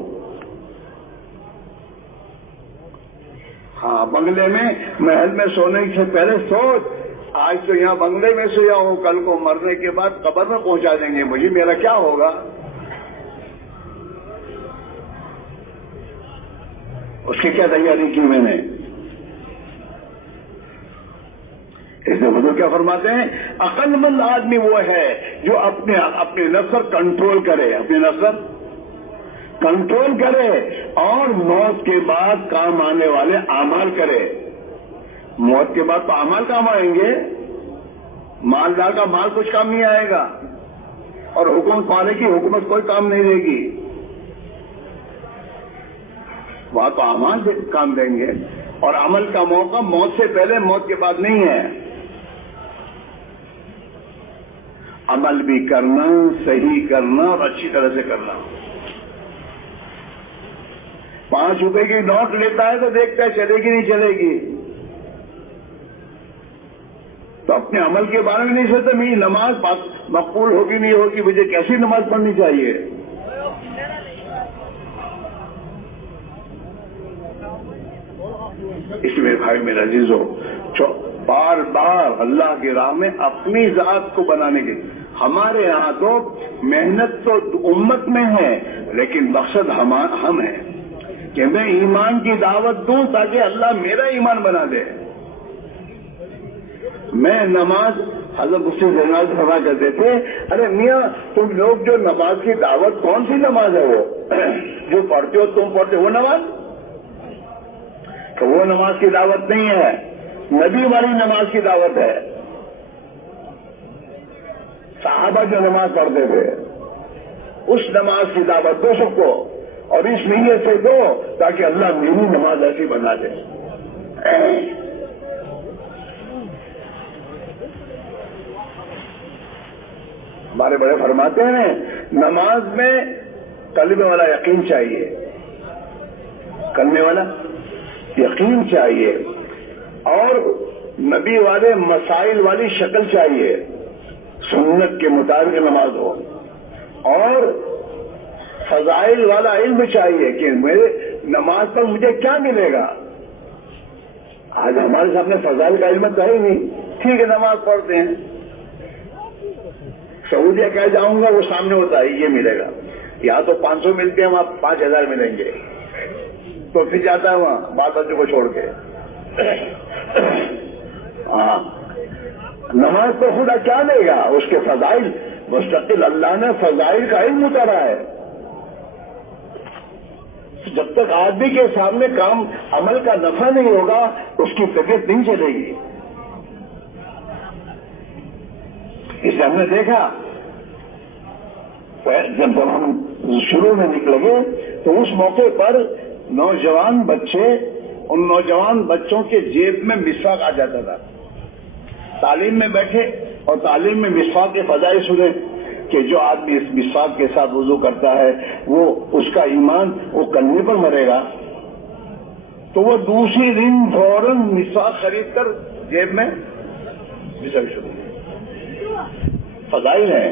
ہاں بنگلے میں محل میں سونے سے پہلے سوچ, آج تو یہاں بنگلے میں سویا ہوں, کل کو مرنے کے بعد قبر میں پہنچا دیں گے مجھے, میرا کیا ہوگا. اس کی کیا تیاری کی میں نے؟ اس لیے حضور کیا فرماتے ہیں؟ عقل مند آدمی وہ ہے جو اپنے نفس کنٹرول کرے، اپنے نفس کنٹرول کرے اور موت کے بعد کام آنے والے اعمال کرے۔ موت کے بعد تو اعمال کام آئیں گے، مالدار کا مال کچھ کام نہیں آئے گا، اور حکومت والے کی حکومت کوئی کام نہیں دے گی، وہاں تو اعمال کام دیں گے، اور عمل کا موقع موت سے پہلے موت کے بعد نہیں ہے۔ عمل بھی کرنا، صحیح کرنا اور اچھی طرح سے کرنا۔ 5 روپے کی نوٹ لیتا ہے تو دیکھتا ہے چلے گی نہیں چلے گی، تو اپنے عمل کے بارے میں نہیں سوچتا میری نماز مقبول ہوگی نہیں ہوگی، مجھے کیسی نماز پڑھنی چاہیے۔ اس میں بھائی میرا عزیزو، بار بار اللہ کی راہ میں اپنی ذات کو بنانے کے، ہمارے یہاں تو محنت تو امت میں ہے، لیکن مقصد ہم ہیں کہ میں ایمان کی دعوت دوں تاکہ اللہ میرا ایمان بنا دے۔ میں نماز، حضرت مفتی زینال فرما کرتے تھے، ارے میاں تم لوگ جو نماز کی دعوت، کون سی نماز ہے وہ جو پڑھتے ہو تم پڑھتے وہ نماز؟ تو وہ نماز کی دعوت نہیں ہے، نبی والی نماز کی دعوت ہے۔ صحابہ جو نماز پڑھتے تھے اس نماز کی دعوت دو سب کو، اور اس نیت سے دو تاکہ اللہ میری نماز ایسی بنا دے۔ ہمارے بڑے فرماتے ہیں نماز میں کلمے والا یقین چاہیے، کلمے والا یقین چاہیے، اور نبی والے مسائل والی شکل چاہیے، سنت کے مطابق نماز ہو، اور فضائل والا علم چاہیے کہ میرے نماز پر مجھے کیا ملے گا۔ آج ہمارے سامنے فضائل کا علم تو ہے ہی نہیں، ٹھیک ہے نماز پڑھتے ہیں، سعودیہ کہہ جاؤں گا وہ سامنے ہوتا ہے یہ ملے گا، یہاں تو 500 ملتے ہیں وہاں 5000 ملیں گے، تو پھر جاتا ہے وہاں بال بچوں کو چھوڑ کے۔ ہاں نماز تو خدا کیا لے گا، اس کے فضائل مستقل اللہ نے فضائل کا علم اتارا ہے۔ جب تک آدمی کے سامنے کام عمل کا نفع نہیں ہوگا اس کی طبیعت نہیں چلے گی۔ اس لیے ہم نے دیکھا جب ہم شروع میں نکلے گے تو اس موقع پر نوجوان بچے، ان نوجوان بچوں کے جیب میں مسواک آ جاتا تھا، تعلیم میں بیٹھے اور تعلیم میں مسواک کے فضائل سنے کہ جو آدمی اس مسواک کے ساتھ وضو کرتا ہے وہ اس کا ایمان وہ کلمے پر مرے گا، تو وہ دوسری دن فوراً مسواک خرید کر جیب میں مسواک شروع۔ فضائل ہے،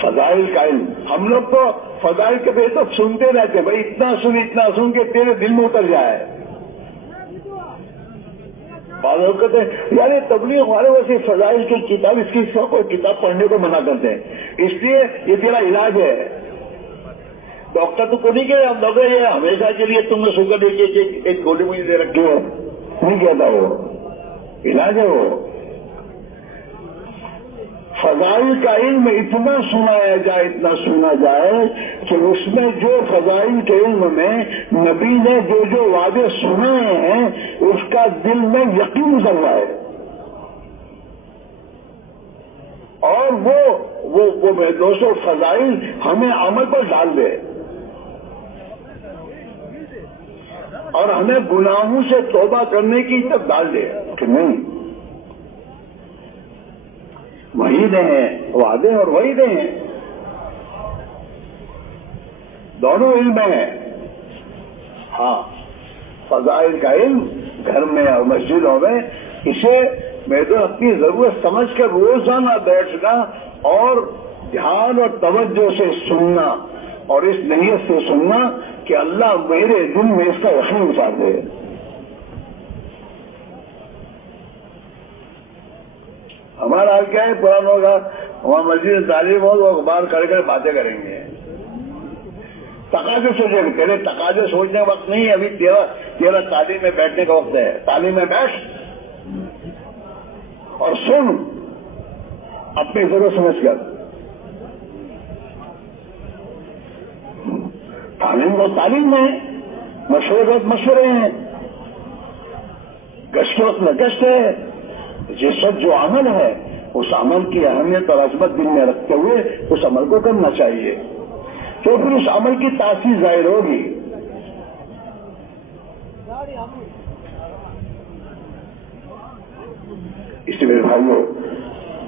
فضائل کا علم۔ ہم لوگ تو فضائل کے پہ تو سنتے رہتے، بھائی اتنا سن کہ تیرے دل میں اتر جائے۔ بعض لوگ کہتے ہیں یار یہ تبلیغ والے ویسے فضائل کی کتاب، اس کی کوئی کتاب پڑھنے کو منع کرتے ہیں، اس لیے یہ تیرا علاج ہے۔ ڈاکٹر تو کو نہیں کہ ہم لوگ یہ ہمیشہ کے لیے تم نے شوگر دے کے ایک گولی مجھے دے رکھی ہے، نہیں کہتا، وہ علاج ہے۔ وہ فضائل کا علم اتنا سنایا جائے، اتنا سنا جائے کہ اس میں جو فضائل کے علم میں نبی نے جو جو وعدے سنائے ہیں اس کا دل میں یقین اتر جائے، اور وہ میرے دوستوں فضائل ہمیں عمل پر ڈال دے، اور ہمیں گناہوں سے توبہ کرنے کی طرف ڈال دے کہ نہیں وعیدیں ہیں، وعدے اور وعیدیں ہیں، دونوں علم میں ہیں۔ ہاں فضائل کا علم گھر میں اور مسجدوں میں، اسے میں تو اپنی ضرورت سمجھ کر روزانہ بیٹھنا اور دھیان اور توجہ سے سننا، اور اس نیت سے سننا کہ اللہ میرے دل میں اس کا یقین اتار دے۔ ہمارا حال کیا ہے، پرانوں کا وہاں مسجد تعلیم ہو وہ اخبار کر باتیں کریں گے، تقاضے سوچے، تیرے تقاضے سوچنے کا وقت نہیں ہے، ابھی تیرا تعلیم میں بیٹھنے کا وقت ہے. تعلیم میں بیٹھ اور سن اپنی ضرورت سمجھ کر. تعلیم کو تعلیم میں، مشورے وقت مشورے ہیں، گشت وقت میں گشت ہے. جس وقت جو عمل ہے اس عمل کی اہمیت اور عظمت دل میں رکھتے ہوئے اس عمل کو کرنا چاہیے، تو پھر اس عمل کی تاثیر ظاہر ہوگی. اس لیے بھائیو،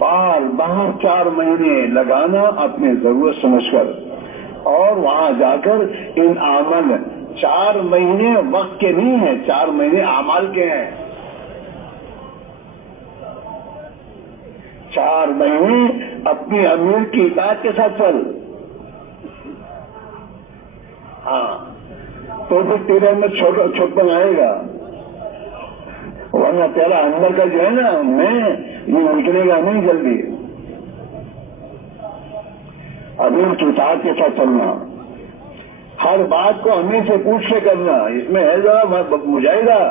باہر 4 مہینے لگانا اپنی ضرورت سمجھ کر، اور وہاں جا کر ان عمل 4 مہینے وقت کے نہیں ہیں، 4 مہینے اعمال کے ہیں. 4 مہینے اپنی امیر کی اطاعت کے ساتھ چل. ہاں تو پھر تیرے اندر چھوٹپن آئے گا، ورنہ تیرا اندر کا جو ہے نا میں یہ نکلے گا نہیں جلدی. امیر کی اطاعت کے ساتھ چلنا، ہر بات کو امیر سے پوچھ کے کرنا، اس میں ہے ذرا بجائے گا.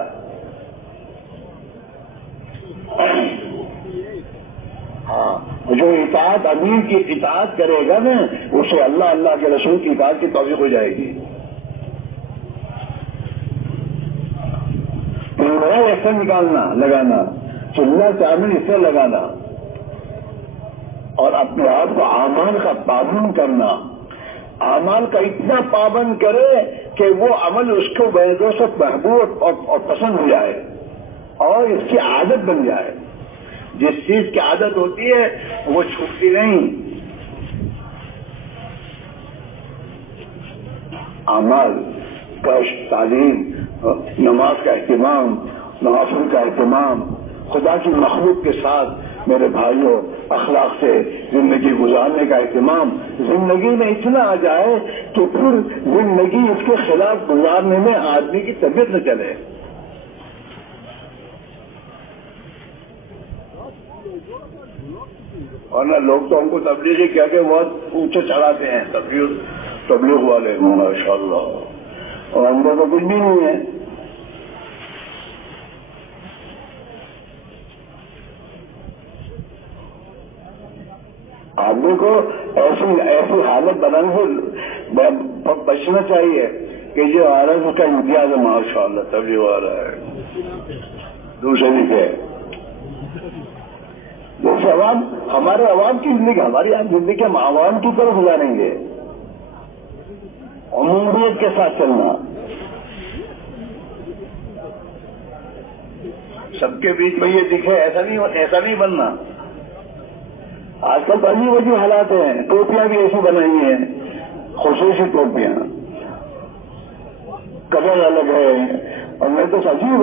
ہاں جو اطاعت امیر کی اطاعت کرے گا نا اسے اللہ کے رسول کی اطاعت کی توفیق ہو جائے گی. ایسا نکالنا لگانا، چلنا چاول اس سے لگانا، اور اپنے آپ کو اعمال کا پابند کرنا. اعمال کا اتنا پابند کرے کہ وہ عمل اس کو بےدوست محبوب اور پسند ہو جائے اور اس کی عادت بن جائے. جس چیز کی عادت ہوتی ہے وہ چھوٹتی نہیں. اعمال کا تعلیم، نماز کا اہتمام، نوافل کا اہتمام، خدا کی مخلوق کے ساتھ میرے بھائیوں اخلاق سے زندگی گزارنے کا اہتمام زندگی میں اتنا آ جائے کہ پھر زندگی اس کے خلاف گزارنے میں آدمی کی طبیعت نہ چلے. ورنہ لوگ تو ہم کو تبلیغی کہہ کے بہت اونچے چڑھاتے ہیں، تبلیغ والے ماشاء اللہ، اور اندر تو کچھ بھی نہیں ہے. آدمی کو ایسی حالت بنانے سے بچنا چاہیے کہ جو آ رہا ہے اس کا امتیاز ہے ماشاء اللہ تبلیغ آ رہا ہے. دوسرے لکھے جیسے عوام، ہمارے عوام کی زندگی، ہماری زندگی ہم عوام کی طرف گزاریں گے. عمومیت کے ساتھ چلنا، سب کے بیچ میں یہ دکھے ایسا نہیں بننا. آج کل عجیب عجیب حالات ہیں. ٹوپیاں بھی ایسی بنائی ہیں، خصوصی ٹوپیاں، کلر الگ ہے، اور میں تو عجیب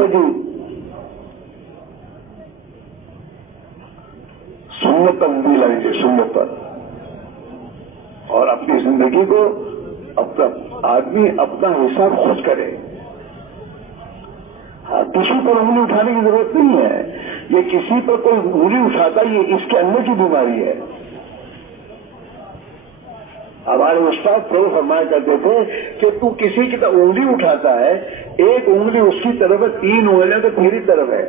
سنت پر بھی لگیں گے، سنت پر. اور اپنی زندگی کو آدمی اپنا حساب خود کرے. کسی پر انگلی اٹھانے کی ضرورت نہیں ہے. یہ کسی پر کوئی انگلی اٹھاتا یہ اس کے اندر کی بیماری ہے. ہمارے استاد تو فرمایا کرتے تھے کہ تو کسی کی طرف انگلی اٹھاتا ہے، ایک انگلی اس کی طرف ہے، 3 انگلیاں تو تیری طرف ہے.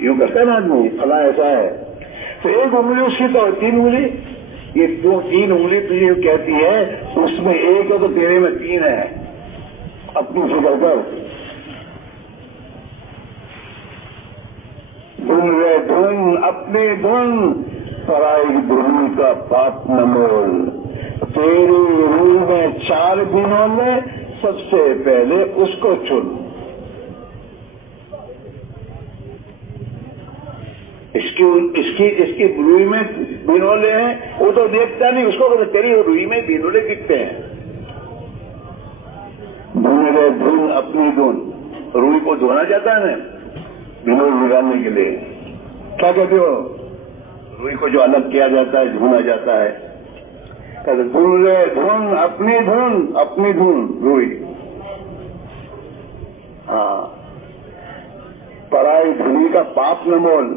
یوں کرتا ہے نا آدمی، فلاں ایسا ہے، تو ایک انگلی اس کی طرف، 3 انگلی، یہ 3 انگلی تجھے کہتی ہے اس میں ایک ہے تو تیرے میں 3 ہے. اپنی فکر کر. دھن اپنے دھن پرائی دھن کا پاپ نہ مول. تیری روح میں 4 دنوں میں سب سے پہلے اس کو چن. اس کی روئی میں بینولے ہیں، وہ تو دیکھتا نہیں، اس کو تیری روئی میں بینولے دکھتے ہیں. دھن اپنی دھن، روئی کو دھونا جاتا ہے نا بینول نکالنے کے لیے. کیا کہتے ہو؟ روئی کو جو الگ کیا جاتا ہے، دھونا جاتا ہے. دھن اپنی دھن روئی. ہاں، پرائی دھنی کا پاپ نہ مول.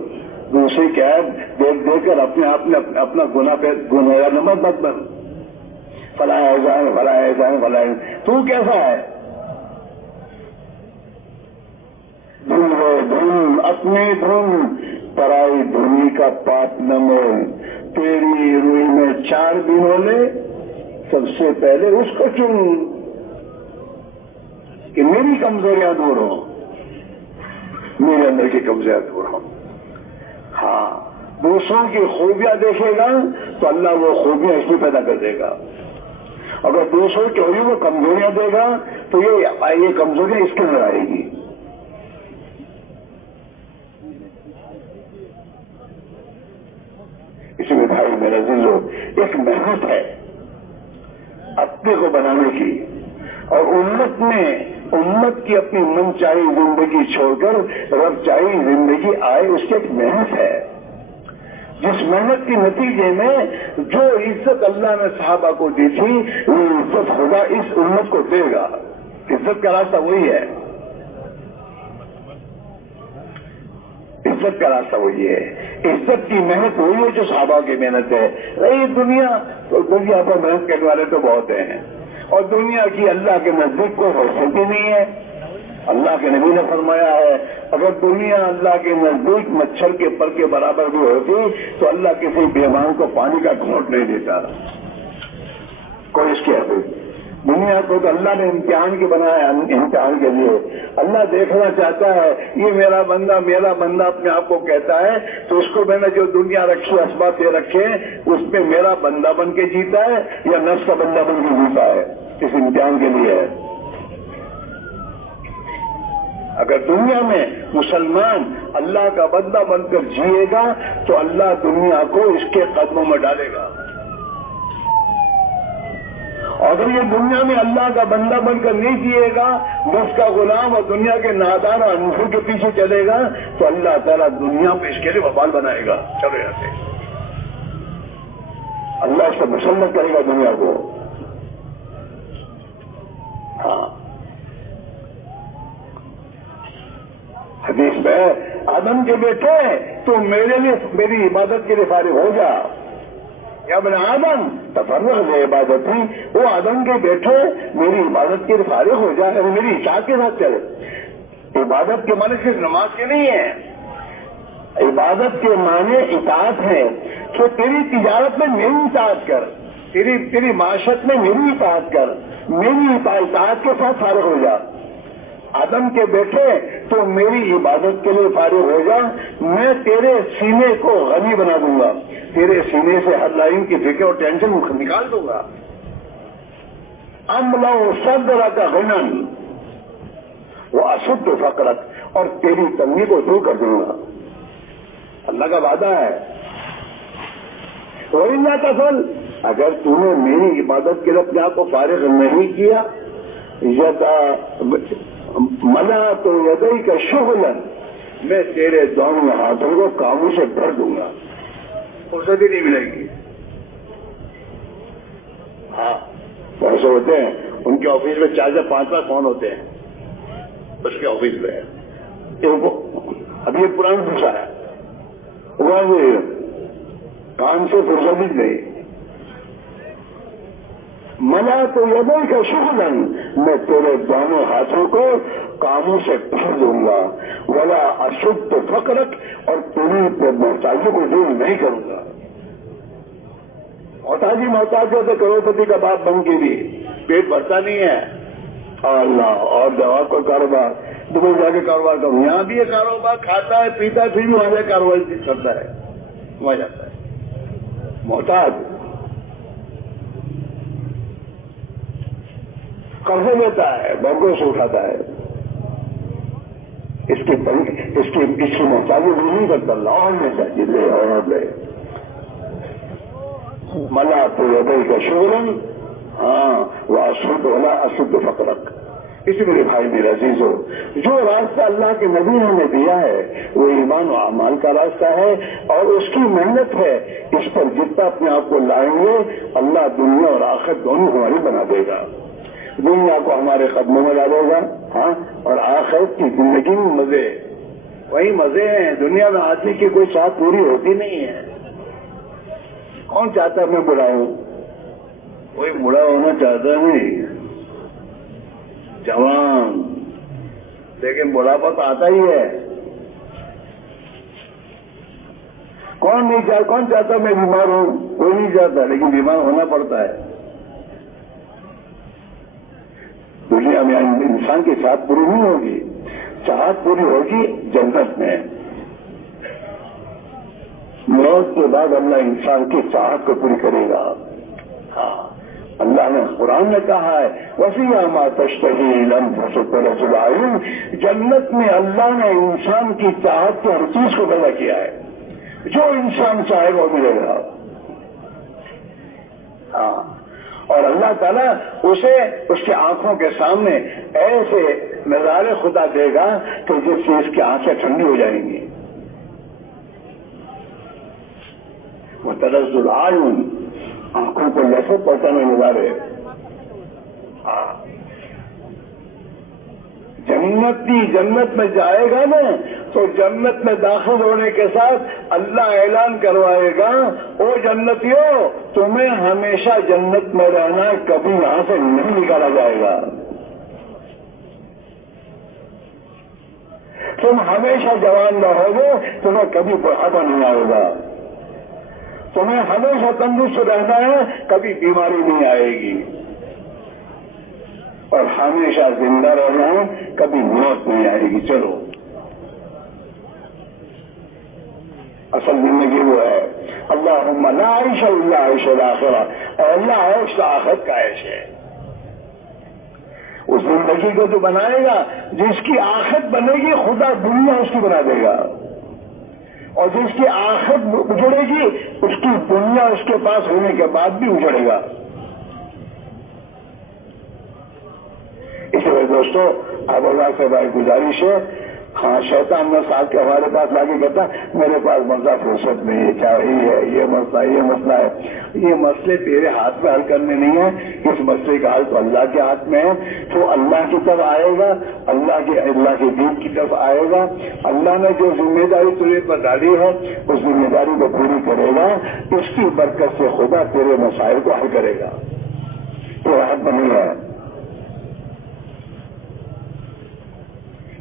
دوسری کیا ہے، دیکھ کر اپنے آپ نے اپنا گناہگار نہ مت بن. فلاں ایسا ہے، فلاں ایسا ہے، فلاں تو کیسا ہے؟ دھن ہے دھن، اپنی دھن، پرائی دھنی کا پاپ نہ مول، تیری روئی میں 4 دنوں لے، سب سے پہلے اس کو چن کہ میری کمزوریاں دور ہوں، میرے اندر کی کمزوریاں دور ہوں۔ ہاں، دوسروں کی خوبیاں دیکھے گا تو اللہ وہ خوبیاں اس میں پیدا کر دے گا، اگر دوسروں کی وہی وہ کمزوریاں دے گا تو یہ کمزوریاں اس کے اندر آئے گی۔ اسی میں بھائی میرا عزیزو، ایک محنت ہے اپنے کو بنانے کی، اور امت کی اپنی من چاہی زندگی چھوڑ کر رب چاہی زندگی آئے، اس کی ایک محنت ہے، جس محنت کے نتیجے میں جو عزت اللہ نے صحابہ کو دی تھی وہ عزت خدا اس امت کو دے گا۔ عزت کا راستہ وہی ہے، عزت کا راستہ وہی ہے، عزت کی محنت وہی ہے جو صحابہ کی محنت ہے۔ رہی دنیا پر محنت کرنے والے تو بہت ہیں، اور دنیا کی اللہ کے نزدیک کوئی حیثیت ہی نہیں ہے۔ اللہ کے نبی نے فرمایا ہے اگر دنیا اللہ کے نزدیک مچھر کے پر کے برابر بھی ہوتی تو اللہ کسی بیمان کو پانی کا گھونٹ نہیں دیتا، کوئی اس کی حیثیت۔ دنیا کو تو اللہ نے امتحان کے بنایا، امتحان کے لیے اللہ دیکھنا چاہتا ہے یہ میرا بندہ اپنے آپ کو کہتا ہے تو اس کو میں نے جو دنیا رکھی اسباب دے رکھے اس میں میرا بندہ بن کے جیتا ہے یا نفس کا بندہ بن کے جیتا ہے، اس امتحان کے لیے ہے۔ اگر دنیا میں مسلمان اللہ کا بندہ بن کر جیے گا تو اللہ دنیا کو اس کے قدموں میں ڈالے گا، اور اگر یہ دنیا میں اللہ کا بندہ بن کر نہیں جیے گا، نفس کا غلام اور دنیا کے نادان اور انفر کے پیچھے چلے گا تو اللہ تعالیٰ دنیا پہ اس کے لیے وبال بنائے گا۔ چلو یہاں سے اللہ اس سے مسلط کرے گا دنیا کو۔ ہاں، حدیث میں آدم کے بیٹے تو میرے لیے میری عبادت کے لیے فارغ ہو جا، یا ابن آدم تفرغ عبادت ہی، وہ آدم کے بیٹے میری عبادت کے لیے فارغ ہو جائے، میری اطاعت کے ساتھ چلے۔ عبادت کے معنی صرف نماز کے نہیں ہے، عبادت کے معنی اطاعت ہے کہ تیری تجارت میں میری اطاعت کر، تیری معاشرت میں میری اطاعت کر، میری اطاعت کے ساتھ فارغ ہو جا۔ آدم کے بیٹے تو میری عبادت کے لیے فارغ ہو جا، میں تیرے سینے کو غنی بنا دوں گا، تیرے سینے سے ہر لائن کی فکر اور ٹینشن نکال دوں گا۔ املا صدرک غنا واشد فقرک، اور تیری تنگی کو دور کر دوں گا، اللہ کا وعدہ ہے۔ وَإِلَّا تَفْعَلْ، اگر تم نے میری عبادت کے لیے اپنے آپ کو فارغ نہیں کیا، ملا تو یدئی کا شغلن، میں تیرے دونوں ہاتھوں کو کاموں سے بھر دوں گا، فرصت ہی نہیں ملے گی۔ ہاں، ایسے ہوتے ہیں ان کے آفس میں 4 سے 5 فون ہوتے ہیں، اس کے آفس میں ابھی ایک پرانا پوچھا ہے کام سے فرصت ہی نہیں۔ ملا تو یدئی کا شغلن، میں تیرے دونوں ہاتھوں کو کاموں سے بھر دوں گا، ولا اشد فقرک، اور تیری محتاجی کو دور نہیں کروں گا۔ محتاج ہوتے کروڑپتی کا باپ بن کے بھی پیٹ بھرتا نہیں ہے، اللہ اور جواب کو کاروبار دبئی جا کے کاروبار کروں، یہاں بھی یہ کاروبار کھاتا ہے پیتا ہے پھر بھی وہاں سے کاروبار کرتا ہے، وہاں جاتا ہے محتاج، قرضے لیتا ہے، بینکوں سے اٹھاتا ہے، اس کی محتاجی وہ نہیں کرتا، اور میں چاہیے لے اور لے۔ ملا تو یدئی کا شغلن، ہاں وہ اشد ولا اشد فقرک۔ اسی میرے بھائی میرے عزیز ہو، جو راستہ اللہ کے نبی نے ہمیں دیا ہے وہ ایمان و اعمال کا راستہ ہے، اور اس کی محنت ہے، اس پر جتنا اپنے آپ کو لائیں گے اللہ دنیا اور آخرت دونوں ہماری بنا دے گا، دنیا کو ہمارے قدموں میں ڈالے گا، ہاں، اور آخرت کی زندگی میں مزے، وہی مزے ہیں۔ دنیا میں آدمی کی کوئی چاہت پوری ہوتی نہیں ہے، کون چاہتا ہے میں بلاؤں، کوئی بوڑھا ہونا چاہتا نہیں، جوان، لیکن بڑھاپا تو آتا ہی ہے۔ کون چاہتا میں بیمار ہوں؟ کوئی نہیں چاہتا، لیکن بیمار ہونا پڑتا ہے۔ دنیا میں انسان کی چاہت پوری نہیں ہوگی، چاہت پوری ہوگی جنت میں۔ موت کے بعد اللہ انسان کی چاہت کو پوری کرے گا۔ ہاں، اللہ نے قرآن میں کہا ہے وَفِيهَا مَا تَشْتَهِي الْأَنفُسُ وَلَذُّ الْأَعْيُنُ، جنت میں اللہ نے انسان کی چاہت کی ہر چیز کو پیدا کیا ہے، جو انسان چاہے وہ ملے گا۔ ہاں، اور اللہ تعالیٰ اسے اس کی آنکھوں کے سامنے ایسے نظارے خدا دے گا کہ جس سے اس کی آنکھیں ٹھنڈی ہو جائیں گی۔ وَتَلَذُّ الْأَعْيُنُ، آنکھوں کو لذت پہنچانے نظارے۔ جنت میں جائے گا نا تو جنت میں داخل ہونے کے ساتھ اللہ اعلان کروائے گا، او جنتیوں تمہیں ہمیشہ جنت میں رہنا، کبھی یہاں سے نہیں نکالا جائے گا، تم ہمیشہ جوان رہو گے، تمہیں کبھی بڑھاپا نہیں آئے گا، تمہیں ہمیشہ تندرست رہنا ہے، کبھی بیماری نہیں آئے گی، اور ہمیشہ زندہ رہنا ہے، کبھی موت نہیں آئے گی۔ چلو، اصل زندگی وہ ہے اللہم لا عیش الا عیش الآخرہ، اے اللہ عیش آخرت کا عیش ہے۔ اس زندگی کو جو بنائے گا، جس کی آخرت بنے گی، خدا دنیا اس کی بنا دے گا، اور جس کی آخرت اجڑے گی، اس کی دنیا اس کے پاس ہونے کے بعد بھی اجڑے گا۔ اس لیے دوستو، اب اللہ سے بھائی گزارش ہے، ہاں شیطان میں ساتھ کے ہمارے پاس لا کے کہتا میرے پاس مسئلہ فرصت نہیں ہے، کیا یہ مسئلہ ہے، یہ مسئلے تیرے ہاتھ میں حل کرنے نہیں ہے، اس مسئلے کا حل تو اللہ کے ہاتھ میں ہے، تو اللہ کی طرف آئے گا، اللہ کے دین کی طرف آئے گا، اللہ نے جو ذمہ داری تجھے پر ڈالی ہے اس ذمہ داری کو پوری کرے گا، اس کی برکت سے خدا تیرے مسائل کو حل کرے گا، تو ہاتھ میں نہیں ہے۔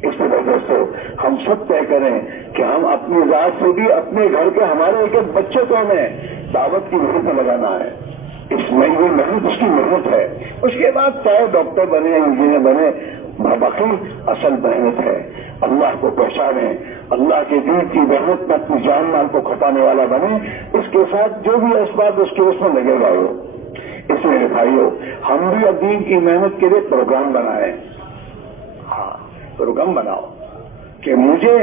اس لیے دوستو ہم سب طے کریں کہ ہم اپنی ذات سے بھی، اپنے گھر کے ہمارے ایک ایک بچے کو ہمیں دعوت کی محنت میں لگانا ہے، اس میں یہ محنت اس کی محنت ہے، اس کے بعد چاہے ڈاکٹر بنے، انجینئر بنے، باقی اصل محنت ہے، اللہ کو پہچانے، اللہ کے دین کی محنت میں اپنی جان مال کو کھپانے والا بنے، اس کے ساتھ جو بھی اسباب اس کے اس میں لگے گا ہو۔ اس میں بھائیو ہم بھی اب دین کی محنت کے لیے پروگرام بنائیں، ہاں پروگرام بناؤ کہ مجھے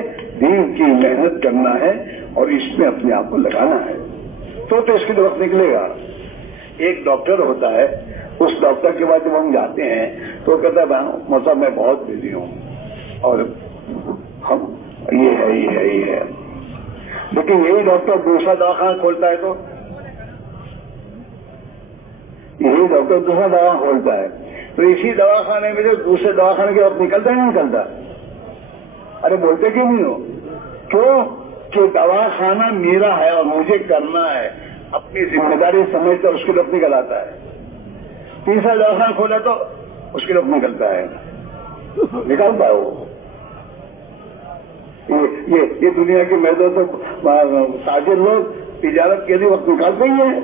دین کی محنت کرنا ہے اور اس میں اپنے آپ کو لگانا ہے، تو اس کے لیے وقت نکلے گا۔ ایک ڈاکٹر ہوتا ہے، اس ڈاکٹر کے بعد جب ہم جاتے ہیں تو کہتا ہے مطلب میں بہت بزی ہوں اور ہم یہ ہے، لیکن یہی ڈاکٹر دوسرا دواخانہ کھولتا ہے تو تو اسی دواخانے میں جو دوسرے دواخانے کے وقت نکلتا ہے نہیں نکلتا؟ ارے بولتے کیوں نہیں ہو؟ کیوں کہ دواخانہ میرا ہے اور مجھے کرنا ہے، اپنی ذمہ داری سمجھ کر اس کے وقت نکل آتا ہے۔ تیسرا دواخانہ کھولا تو اس کے وقت نکلتا ہے، نکالتا ہے وہ۔ یہ دنیا کے میدوں تو تاجر لوگ تجارت کے لیے وقت نکالتے ہی ہیں،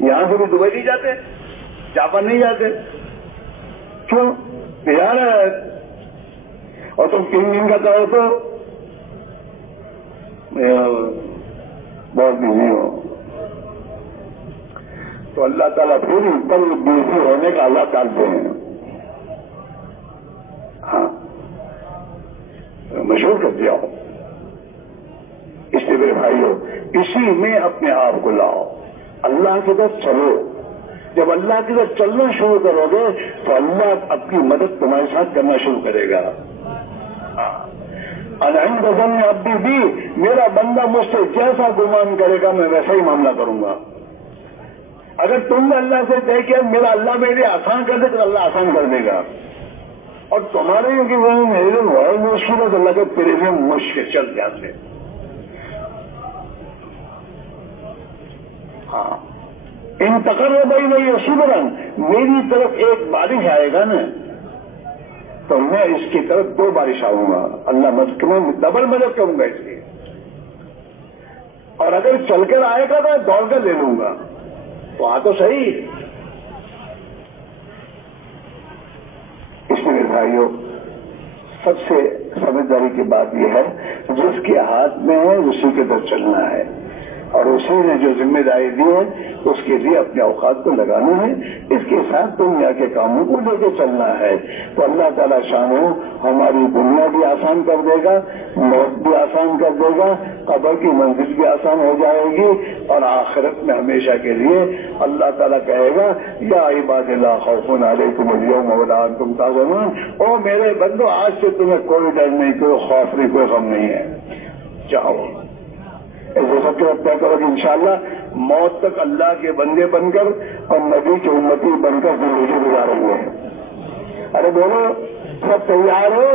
یہاں سے بھی دبئی نہیں جاتے، جاپان نہیں جاتے، کیوں؟ تجارت، اور تم 3 دن کا کرو تو بہت بزی ہو، تو اللہ تعالیٰ پھر اوپر بزی ہونے کا اللہ ڈالتے ہیں، ہاں مشہور کر دیا ہو۔ اس لیے میرے بھائیو اسی میں اپنے آپ کو لاؤ، اللہ کی طرف چلو، جب اللہ کی طرف چلنا شروع کرو گے تو اللہ اپنی مدد تمہارے ساتھ کرنا شروع کرے گا۔ عند ظن عبدی بھی، میرا بندہ مجھ سے جیسا گمان کرے گا میں ویسا ہی معاملہ کروں گا۔ اگر تم نے اللہ سے طے کیا میرا اللہ میرے لیے آسان کر دے تو اللہ آسان کر دے گا، اور تمہارے لیے میرے لیے بہت مشکل ہے تو اللہ کہ تیرے لیے مشکل، چل دھیان سے۔ ہاں ان تقرب الیہ شبرن، میری طرف ایک بارش آئے گا نا تو میں اس کی طرف 2 بارش آؤں گا، اللہ مدد میں ڈبل مدد کروں گا اس کی، اور اگر چل کر آئے گا تو دوڑ کر لے لوں گا، تو تو صحیح۔ اس میں بھائیوں سب سے سمجھداری کی بات یہ ہے جس کے ہاتھ میں ہے اسی کے طرف چلنا ہے، اور اسی نے جو ذمہ داری دی ہے اس کے لیے اپنے اوقات کو لگانا ہے، اس کے ساتھ دنیا کے کاموں کو لے کے چلنا ہے، تو اللہ تعالیٰ شانو ہماری دنیا بھی آسان کر دے گا، موت بھی آسان کر دے گا، قبر کی منزل بھی آسان ہو جائے گی، اور آخرت میں ہمیشہ کے لیے اللہ تعالیٰ کہے گا یا عباد اللہ خوف علیکم اليوم ولا انتم تحزنون، او میرے بندو آج سے تمہیں کوئی ڈر نہیں، کوئی خوف نہیں، کوئی غم نہیں ہے، جاؤ ایسے سب کے طے کرو کہ انشاءاللہ موت تک اللہ کے بندے بن کر اور نبی کے امتی بن کر زندگی گزاریں گے۔ ارے بولو سب تیار ہو؟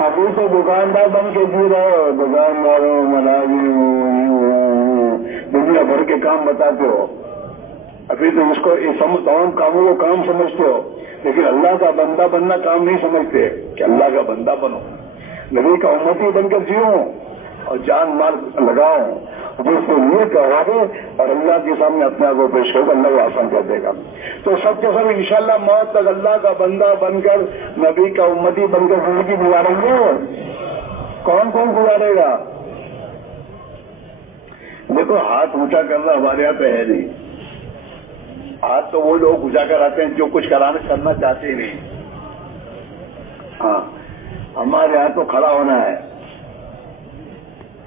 ابھی تو دکاندار بن کے جی رہے ہو، دکانداروں ملازم دنیا بھر کے کام بتاتے ہو، ابھی تو اس کو تمام کاموں کو کام سمجھتے ہو، لیکن اللہ کا بندہ بننا کام نہیں سمجھتے کہ اللہ کا بندہ بنو، نبی کا امتی بن کر جیو اور جان مال لگاؤ، جس کو یہ کہا گے اور اللہ کے سامنے اپنے آپ کو پیش کرو، اللہ کو آسان کر دے گا۔ تو سب کے سب انشاءاللہ موت تک اللہ کا بندہ بن کر نبی کا امتی بن کر زندگی گزاریں گے۔ کون کون گزارے گا؟ دیکھو ہاتھ اونچا کرنا ہمارے یہاں تو ہے نہیں، ہاتھ تو وہ لوگ اونچا کر آتے ہیں جو کچھ کرنا چاہتے ہی نہیں، ہاں ہمارے یہاں تو کھڑا ہونا ہے،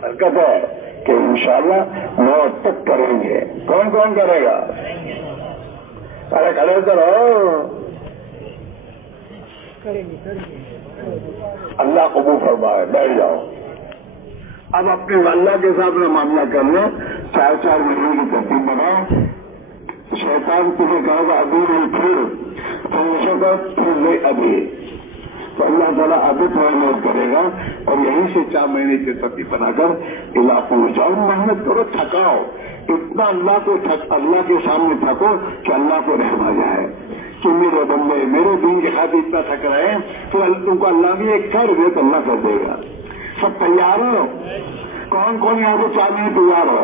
حرکت ہے کہ انشاءاللہ موت تک کریں گے۔ کون کون کرے گا؟ ارے کھڑے تو رہو، اللہ قبول فرمائے، بیٹھ جاؤ۔ اب اپنے اللہ کے ساتھ میں معاملہ کر لو، 4 مہینے کی ترتیب بناؤ، شیطان تمہیں کہے گا ابھی نہیں پھر لے ابھی، تو اللہ تعالیٰ ابھی تمہیں محنت کرے گا، اور یہیں سے 4 مہینے کی ترتیب بنا کر علاقوں میں جاؤ، محنت کرو، تھکاؤ، اتنا اللہ کے سامنے تھکو کہ اللہ کو رحم آ جائے کہ میرے بندے میرے دین کے خاطر اتنا تھک رہے ہیں، پھر تم کو اللہ بھی ایک کر دے تو اللہ کر دے گا۔ سب تیار ہو؟ کون کون یہاں سے 4 مہینے تیار ہو؟